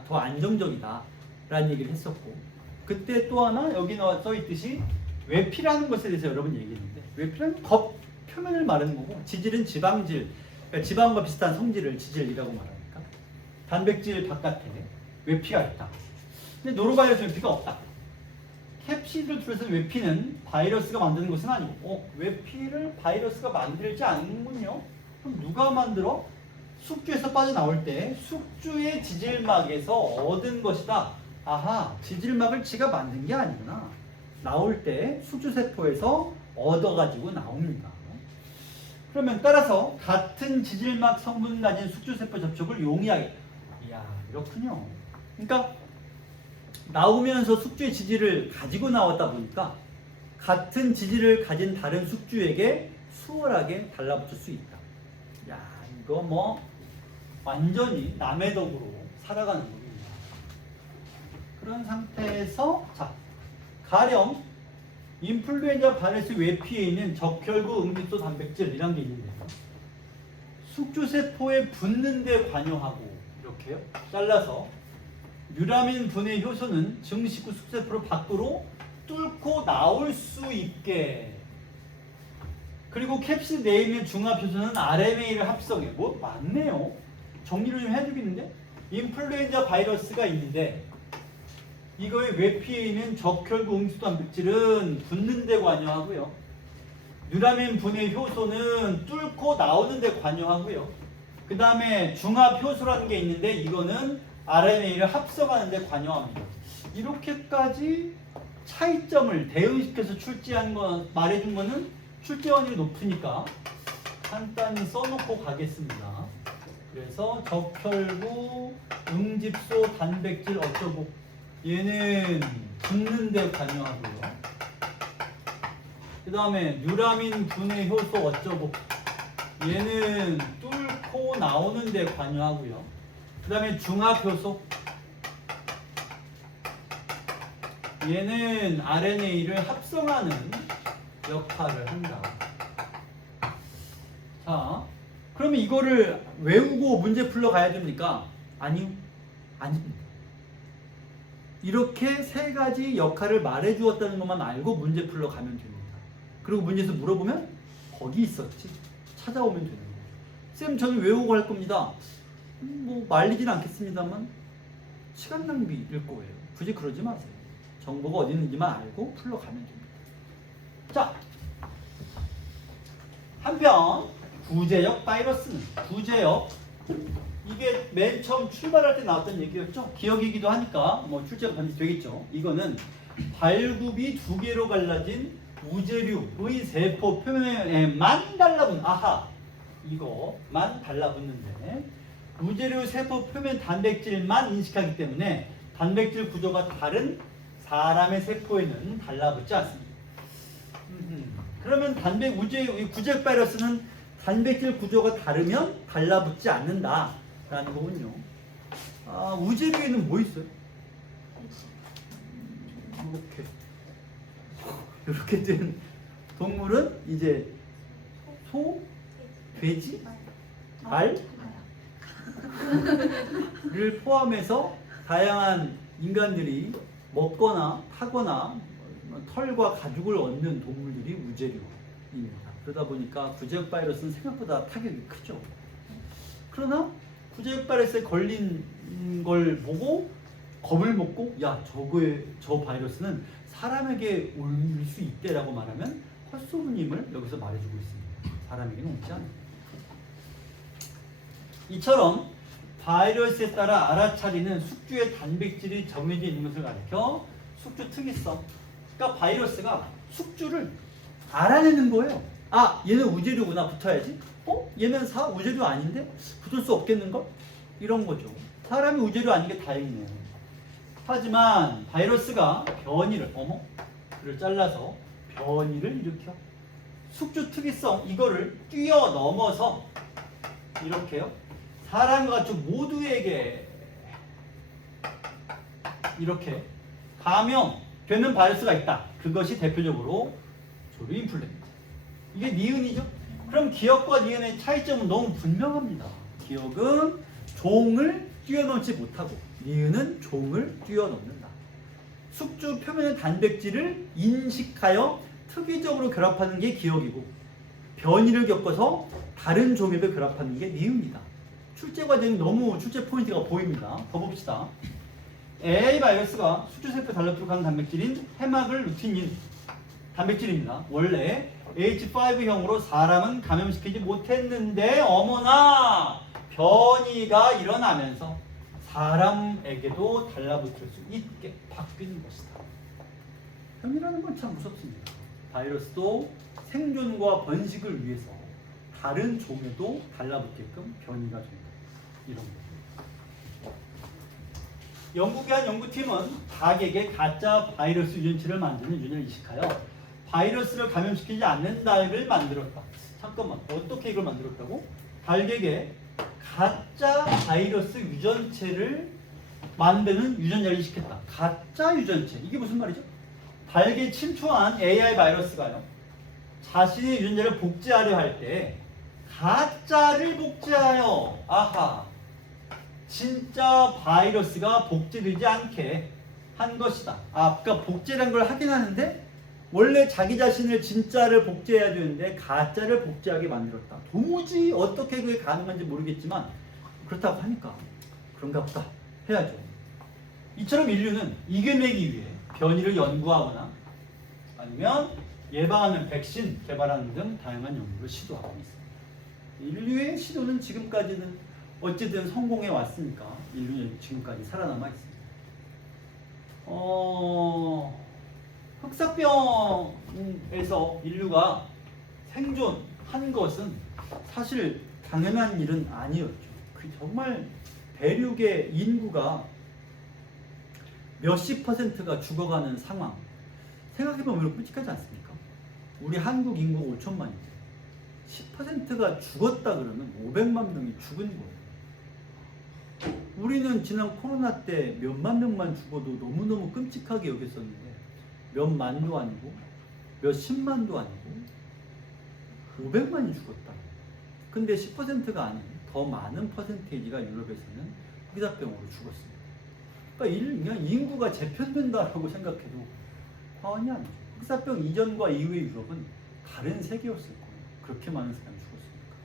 더 안정적이다라는 얘기를 했었고, 그때 또 하나 여기 써 있듯이 웹히라는 것에 대해서 여러분 얘기했는데, 웹히라는 겉 표면을 말하는 거고, 지질은 지방질, 그러니까 지방과 비슷한 성질을 지질이라고 말하니까 단백질 바깥에 웹히가 있다. 근데 노로바이러스 웹히가 없다. 캡시드를 둘러싼 웹히는 바이러스가 만드는 것은 아니고, 웹히를 바이러스가 만들지 않는군요. 그럼 누가 만들어? 숙주에서 빠져나올 때 숙주의 지질막에서 얻은 것이다. 지질막을 지가 만든 게 아니구나. 나올 때 숙주세포에서 얻어가지고 나옵니다. 그러면 따라서 같은 지질막 성분 가진 숙주세포 접촉을 용이하게. 이렇군요. 그러니까 나오면서 숙주의 지질을 가지고 나왔다 보니까 같은 지질을 가진 다른 숙주에게 수월하게 달라붙을 수 있다. 이거 뭐 완전히 남의 덕으로 살아가는 겁니다. 그런 상태에서 가령 인플루엔자 바이러스 웹히에 있는 적혈구 응집소 단백질이란 게 있는데요. 숙주세포에 붙는 데 관여하고 이렇게요. 잘라서 유라민 분해 효소는 증식 후 숙주세포를 밖으로 뚫고 나올 수 있게, 그리고 캡시드 내에 있는 중합 효소는 RNA를 합성해. 맞네요. 정리를 좀 해주겠는데, 인플루엔자 바이러스가 있는데 이거의 웹히에 있는 적혈구 응집소 단백질은 붙는 데 관여하고요. 유라민 분해 효소는 뚫고 나오는 데 관여하고요. 그 다음에 중합 효소라는 게 있는데 이거는 RNA를 합성하는 데 관여합니다. 이렇게까지 차이점을 대응시켜서 출제한 거, 말해준 거는 출제 확률이 높으니까 간단히 써놓고 가겠습니다. 그래서 적혈구, 응집소, 단백질 어쩌고 얘는 죽는 데 관여하고요. 그 다음에 뉴라민 분해 효소 어쩌고 얘는 뚫고 나오는 데 관여하고요. 그 다음에 중합효소 얘는 RNA를 합성하는 역할을 한다. 자, 그러면 이거를 외우고 문제 풀러 가야 됩니까? 아니요. 아닙니다. 이렇게 세 가지 역할을 말해 주었다는 것만 알고 문제 풀러 가면 됩니다. 그리고 문제에서 물어보면 거기 있었지. 찾아오면 되는 거예요. 쌤, 저는 외우고 할 겁니다. 뭐 말리진 않겠습니다만 시간 낭비일 거예요. 굳이 그러지 마세요. 정보가 어디 있는지만 알고 풀러 가면 됩니다. 자, 한편 구제역 바이러스는 구제역 이게 맨 처음 출발할 때 나왔던 얘기였죠. 기억이기도 하니까 뭐 출제가 반드시 되겠죠. 이거는 발굽이 두 개로 갈라진 우제류의 세포 표면에만 달라붙는 아하 이거만 달라붙는데 우제류 세포 표면 단백질만 인식하기 때문에 단백질 구조가 다른 사람의 세포에는 달라붙지 않습니다. 그러면 구제역 바이러스는 단백질 구조가 다르면 달라붙지 않는다라는 거군요. 아, 우제류에는 뭐 있어요? 이렇게 된 동물은 이제 소, 돼지, 말, 를 포함해서 다양한 인간들이 먹거나 타거나 털과 가죽을 얻는 동물들이 우제류입니다. 그러다 보니까 구제역 바이러스는 생각보다 타격이 크죠. 그러나 구제역 바이러스에 걸린 걸 보고 겁을 먹고 야 저 바이러스는 사람에게 올 수 있대라고 말하면 헛소문임을 여기서 말해주고 있습니다. 사람에게는 오지 않아요. 이처럼 바이러스에 따라 알아차리는 숙주의 단백질이 정해져 있는 것을 가리켜 숙주 특이성. 그러니까 바이러스가 숙주를 알아내는 거예요. 아, 얘는 우제류구나 붙어야지. 얘는 우제류 아닌데 붙을 수 없겠는걸? 이런 거죠. 사람이 우제류 아닌 게 다행이네요. 하지만 바이러스가 변이를 를 잘라서 변이를 일으켜 숙주 특이성 이거를 뛰어넘어서 이렇게요. 사람과 가축 모두에게 이렇게 감염되는 바이러스가 있다. 그것이 대표적으로 조류 인플루엔자. 이게 니은이죠. 그럼 기억과 니은의 차이점은 너무 분명합니다. 기억은 종을 뛰어넘지 못하고 니은은 종을 뛰어넘는다. 숙주 표면의 단백질을 인식하여 특이적으로 결합하는 게 기억이고 변이를 겪어서 다른 종입에 결합하는 게 니은이다. 출제 과정이 너무 출제 포인트가 보입니다. 더 봅시다. AI 바이러스가 숙주세포에 달라붙도록 하는 단백질인 해마글 루틴인 단백질입니다. 원래 H5형으로 사람은 감염시키지 못했는데 어머나 변이가 일어나면서 사람에게도 달라붙을 수 있게 바뀌는 것이다. 변이라는 건 참 무섭습니다. 바이러스도 생존과 번식을 위해서 다른 종에도 달라붙게끔 변이가 된다. 이런 거죠. 영국의 한 연구팀은 닭에게 가짜 바이러스 유전체를 만드는 유전을 이식하여 바이러스를 감염시키지 않는 닭을 만들었다. 잠깐만, 어떻게 이걸 만들었다고? 닭에게 가짜 바이러스 유전체를 만드는 유전자를 이식했다. 가짜 유전체. 이게 무슨 말이죠? 닭에 침투한 AI 바이러스가요. 자신의 유전자를 복제하려 할 때 가짜를 복제하여 아하 진짜 바이러스가 복제되지 않게 한 것이다. 아까 복제라는 걸 하긴 하는데 원래 자기 자신을 진짜를 복제해야 되는데 가짜를 복제하게 만들었다. 도무지 어떻게 그게 가능한지 모르겠지만 그렇다고 하니까 그런가 보다 해야죠. 이처럼 인류는 이겨내기 위해 변이를 연구하거나 아니면 예방하는 백신 개발하는 등 다양한 연구를 시도하고 있습니다. 인류의 시도는 지금까지는 어쨌든 성공해 왔으니까 인류는 지금까지 살아남아 있습니다. 흑사병에서 인류가 생존한 것은 사실 당연한 일은 아니었죠. 그 정말 대륙의 인구가 몇십 퍼센트가 죽어가는 상황. 생각해보면 별로 끔찍하지 않습니까? 우리 한국 인구 5천만인데 10%가 죽었다 그러면 500만 명이 죽은 거예요. 우리는 지난 코로나 때 몇만 명만 죽어도 너무너무 끔찍하게 여겼었는데 몇만도 아니고 몇십만도 아니고 500만이 죽었다. 근데 10%가 아닌 더 많은 퍼센테이지가 유럽에서는 흑사병으로 죽었습니다. 그러니까 그냥 인구가 재편된다라고 생각해도 과언이 아니죠. 흑사병 이전과 이후의 유럽은 다른 세계였을 거예요. 그렇게 많은 사람이 죽었으니까.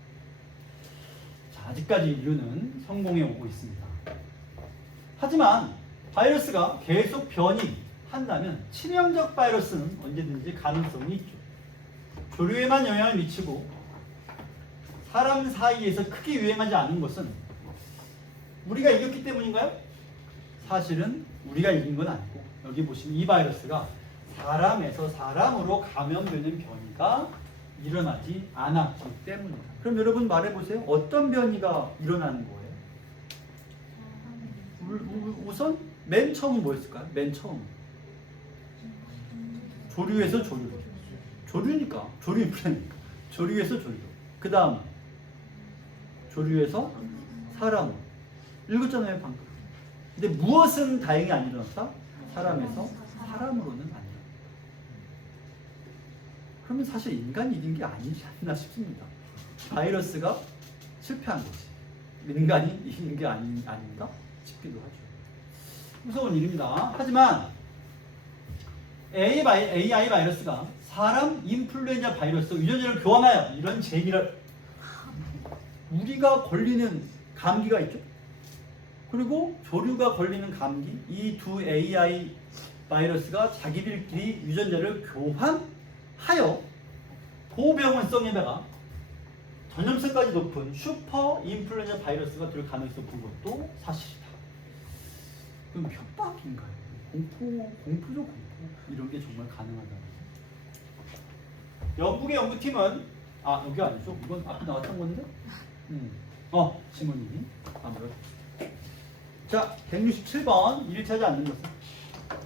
자, 아직까지 인류는 성공해 오고 있습니다. 하지만 바이러스가 계속 변이한다면 치명적 바이러스는 언제든지 가능성이 있죠. 조류에만 영향을 미치고 사람 사이에서 크게 유행하지 않은 것은 우리가 이겼기 때문인가요? 사실은 우리가 이긴 건 아니고 여기 보시면 이 바이러스가 사람에서 사람으로 감염되는 변이가 일어나지 않았기 때문이다. 그럼 여러분 말해보세요. 어떤 변이가 일어나는 거예요? 우선 맨 처음은 뭐였을까요? 맨 처음 조류에서 조류. 조류니까 조류 인플루엔자. 조류에서 조류. 그 다음 조류에서 사람으로. 읽었잖아요 방금. 근데 무엇은 다행히 안 일어났다? 사람에서 사람으로는 안 일어났다. 그러면 사실 인간이 이긴 게 아니지 않나 싶습니다. 바이러스가 실패한 거지. 인간이 이긴 게 아닌가 싶기도 하죠. 무서운 일입니다. 하지만 AI 바이러스가 사람 인플루엔자 바이러스 유전자를 교환하여 이런 제기를 우리가 걸리는 감기가 있죠. 그리고 조류가 걸리는 감기 이 두 AI 바이러스가 자기들끼리 유전자를 교환하여 고병원성에다가 전염성까지 높은 슈퍼 인플루엔자 바이러스가 될 가능성이 높은 것도 사실이다. 그럼 협박인가요? 공포죠 공포. 이런 게 정말 가능하다는 거죠. 영국의 연구팀은 여기 아니죠? 이건 앞에 나왔던 건데? 신문님이 자, 167번 일치하지 않는 것은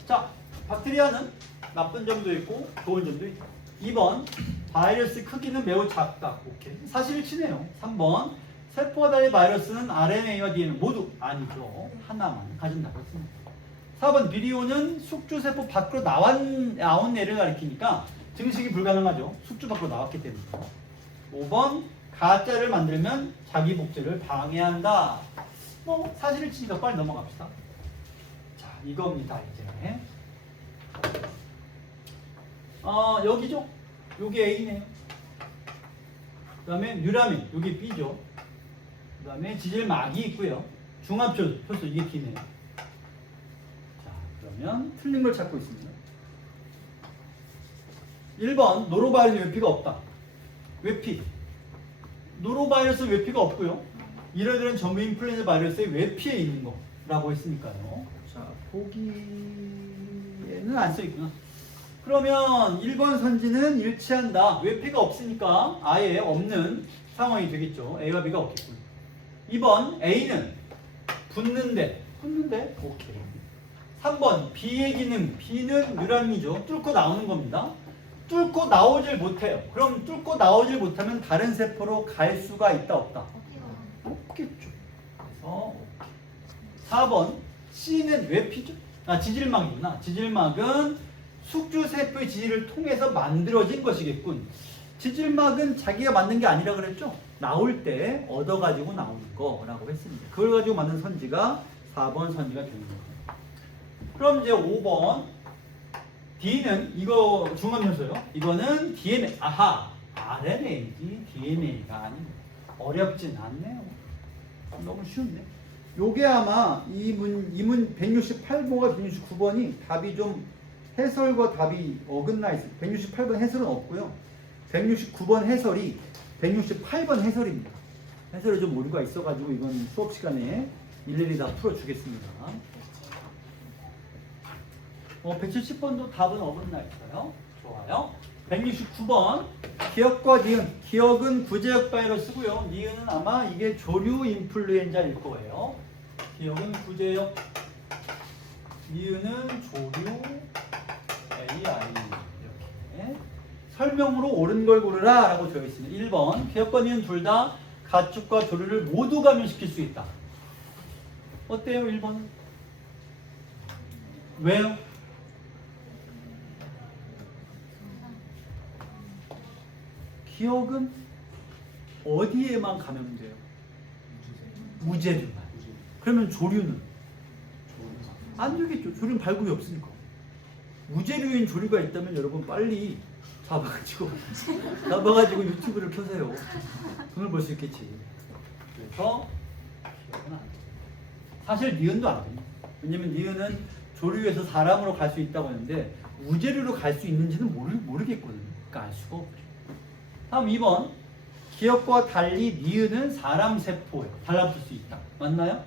자, 박테리아는 나쁜 점도 있고 좋은 점도 있다. 2번 바이러스 크기는 매우 작다. 오케이. 사실치네요. 3번 세포가 달린 바이러스는 RNA와 DNA 모두 아니죠. 하나만 가진다고 했습니다. 4번 비리오는 숙주세포 밖으로 나온 애를 가리키니까 증식이 불가능하죠. 숙주 밖으로 나왔기 때문에. 5번 가짜를 만들면 자기 복제를 방해한다. 사실을 치니까 빨리 넘어갑시다. 자, 이겁니다 이제. 여기죠. 여기 A네요. 그 다음에 뮤라민, 여기 B죠. 그 다음에 지질막이 있고요. 중합효소, 이게 D네요. 자, 그러면 틀린 걸 찾고 있습니다. 1번 노로바이러스 외피가 없다. 외피. 노로바이러스 외피가 없고요. 이러이러한 전부 인플루엔자 바이러스의 외피에 있는 거라고 했으니까요. 자, 보기에는 안 써있구나. 그러면 1번 선지는 일치한다. 외피가 없으니까 아예 없는 상황이 되겠죠. A와 B가 없겠군요. 2번 A는 붙는데 오케이. 3번 B의 기능 B는 뮤라민이죠. 뚫고 나오는 겁니다. 뚫고 나오질 못해요. 그럼 뚫고 나오질 못하면 다른 세포로 갈 수가 있다 없다? 없겠죠. 그래서 4번 C는 외피죠. 지질막이구나. 지질막은 숙주세포의 지질을 통해서 만들어진 것이겠군. 지질막은 자기가 만든 게 아니라 그랬죠. 나올 때 얻어가지고 나오는 거라고 했습니다. 그걸 가지고 만든 선지가 4번 선지가 되는 거예요. 그럼 이제 5번 D는 이거 중합효소요. 이거는 DNA. RNA지 DNA가 아닙니다. 어렵진 않네요. 너무 쉬운데. 요게 아마 이문 168번과 169번이 답이 좀 해설과 답이 어긋나 있어요. 168번 해설은 없고요. 169번 해설이 168번 해설입니다. 해설에 좀 오류가 있어가지고 이건 수업 시간에 일일이 다 풀어주겠습니다. 170번도 답은 어긋나 있어요. 좋아요. 169번 기억과 니은. 기억은 구제역 바이로 쓰고요. 니은은 아마 이게 조류 인플루엔자일 거예요. 기억은 구제역, 니은은 조류 AI 이렇게. 설명으로 옳은 걸 고르라 라고 되어 있습니다. 1번 기억과 니은 둘 다 가축과 조류를 모두 감염시킬 수 있다. 어때요 1번? 왜요? 기억은 어디에만 감염돼요? 무제류만. 그러면 조류는? 안 되겠죠. 조류는 발굽이 없으니까. 무제류인 조류가 있다면 여러분 빨리 잡아가지고 유튜브를 켜세요. 돈을 벌 수 있겠지. 그래서 기억은 안 돼. 사실 니은도 안 돼요. 왜냐면 니은은 조류에서 사람으로 갈 수 있다고 했는데 무제류로 갈 수 있는지는 모르겠거든요. 그러니까 알 수가 없죠. 다음 2번 기억과 달리 니은은 사람 세포에 달라붙을 수 있다. 맞나요?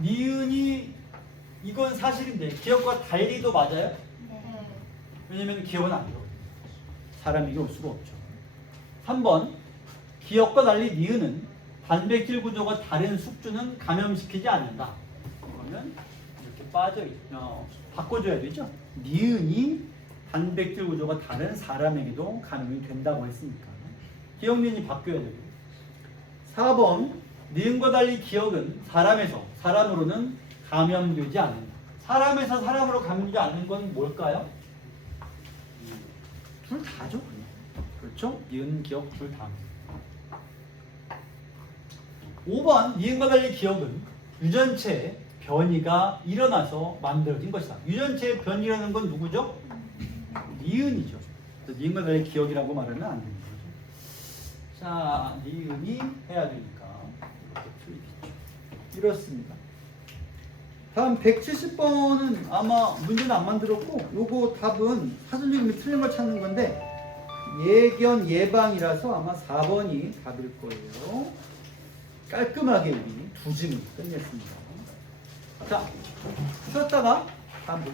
니은이 이건 사실인데 기억과 달리도 맞아요? 네. 왜냐면 기억은 안 돼요. 사람에게 올 수가 없죠. 3번 기억과 달리 니은은 단백질 구조가 다른 숙주는 감염시키지 않는다. 그러면 이렇게 바꿔줘야 되죠. 니은이 단백질 구조가 다른 사람에게도 감염이 된다고 했으니까 기억 니은이 바뀌어야 되고. 4번 니은과 달리 기억은 사람에서 사람으로는 감염되지 않는다. 사람에서 사람으로 감염되지 않는 건 뭘까요? 둘 다죠. 그렇죠? 니은 기억 둘 다. 5번 니은과 달리 기억은 유전체에 변이가 일어나서 만들어진 것이다. 유전체에 변이라는 건 누구죠? 니은이죠. 그래서 니은과 달리 기억이라고 말하면 안 되는 거죠. 자, 니은이 해야 되니까 이렇게 풀이겠죠. 이렇습니다. 다음 170번은 아마 문제는 안 만들었고 요거 답은 사전적인 틀린 걸 찾는 건데 예견 예방이라서 아마 4번이 답일 거예요. 깔끔하게 우리 두 질문 끝냈습니다. 자, 쉬었다가 다음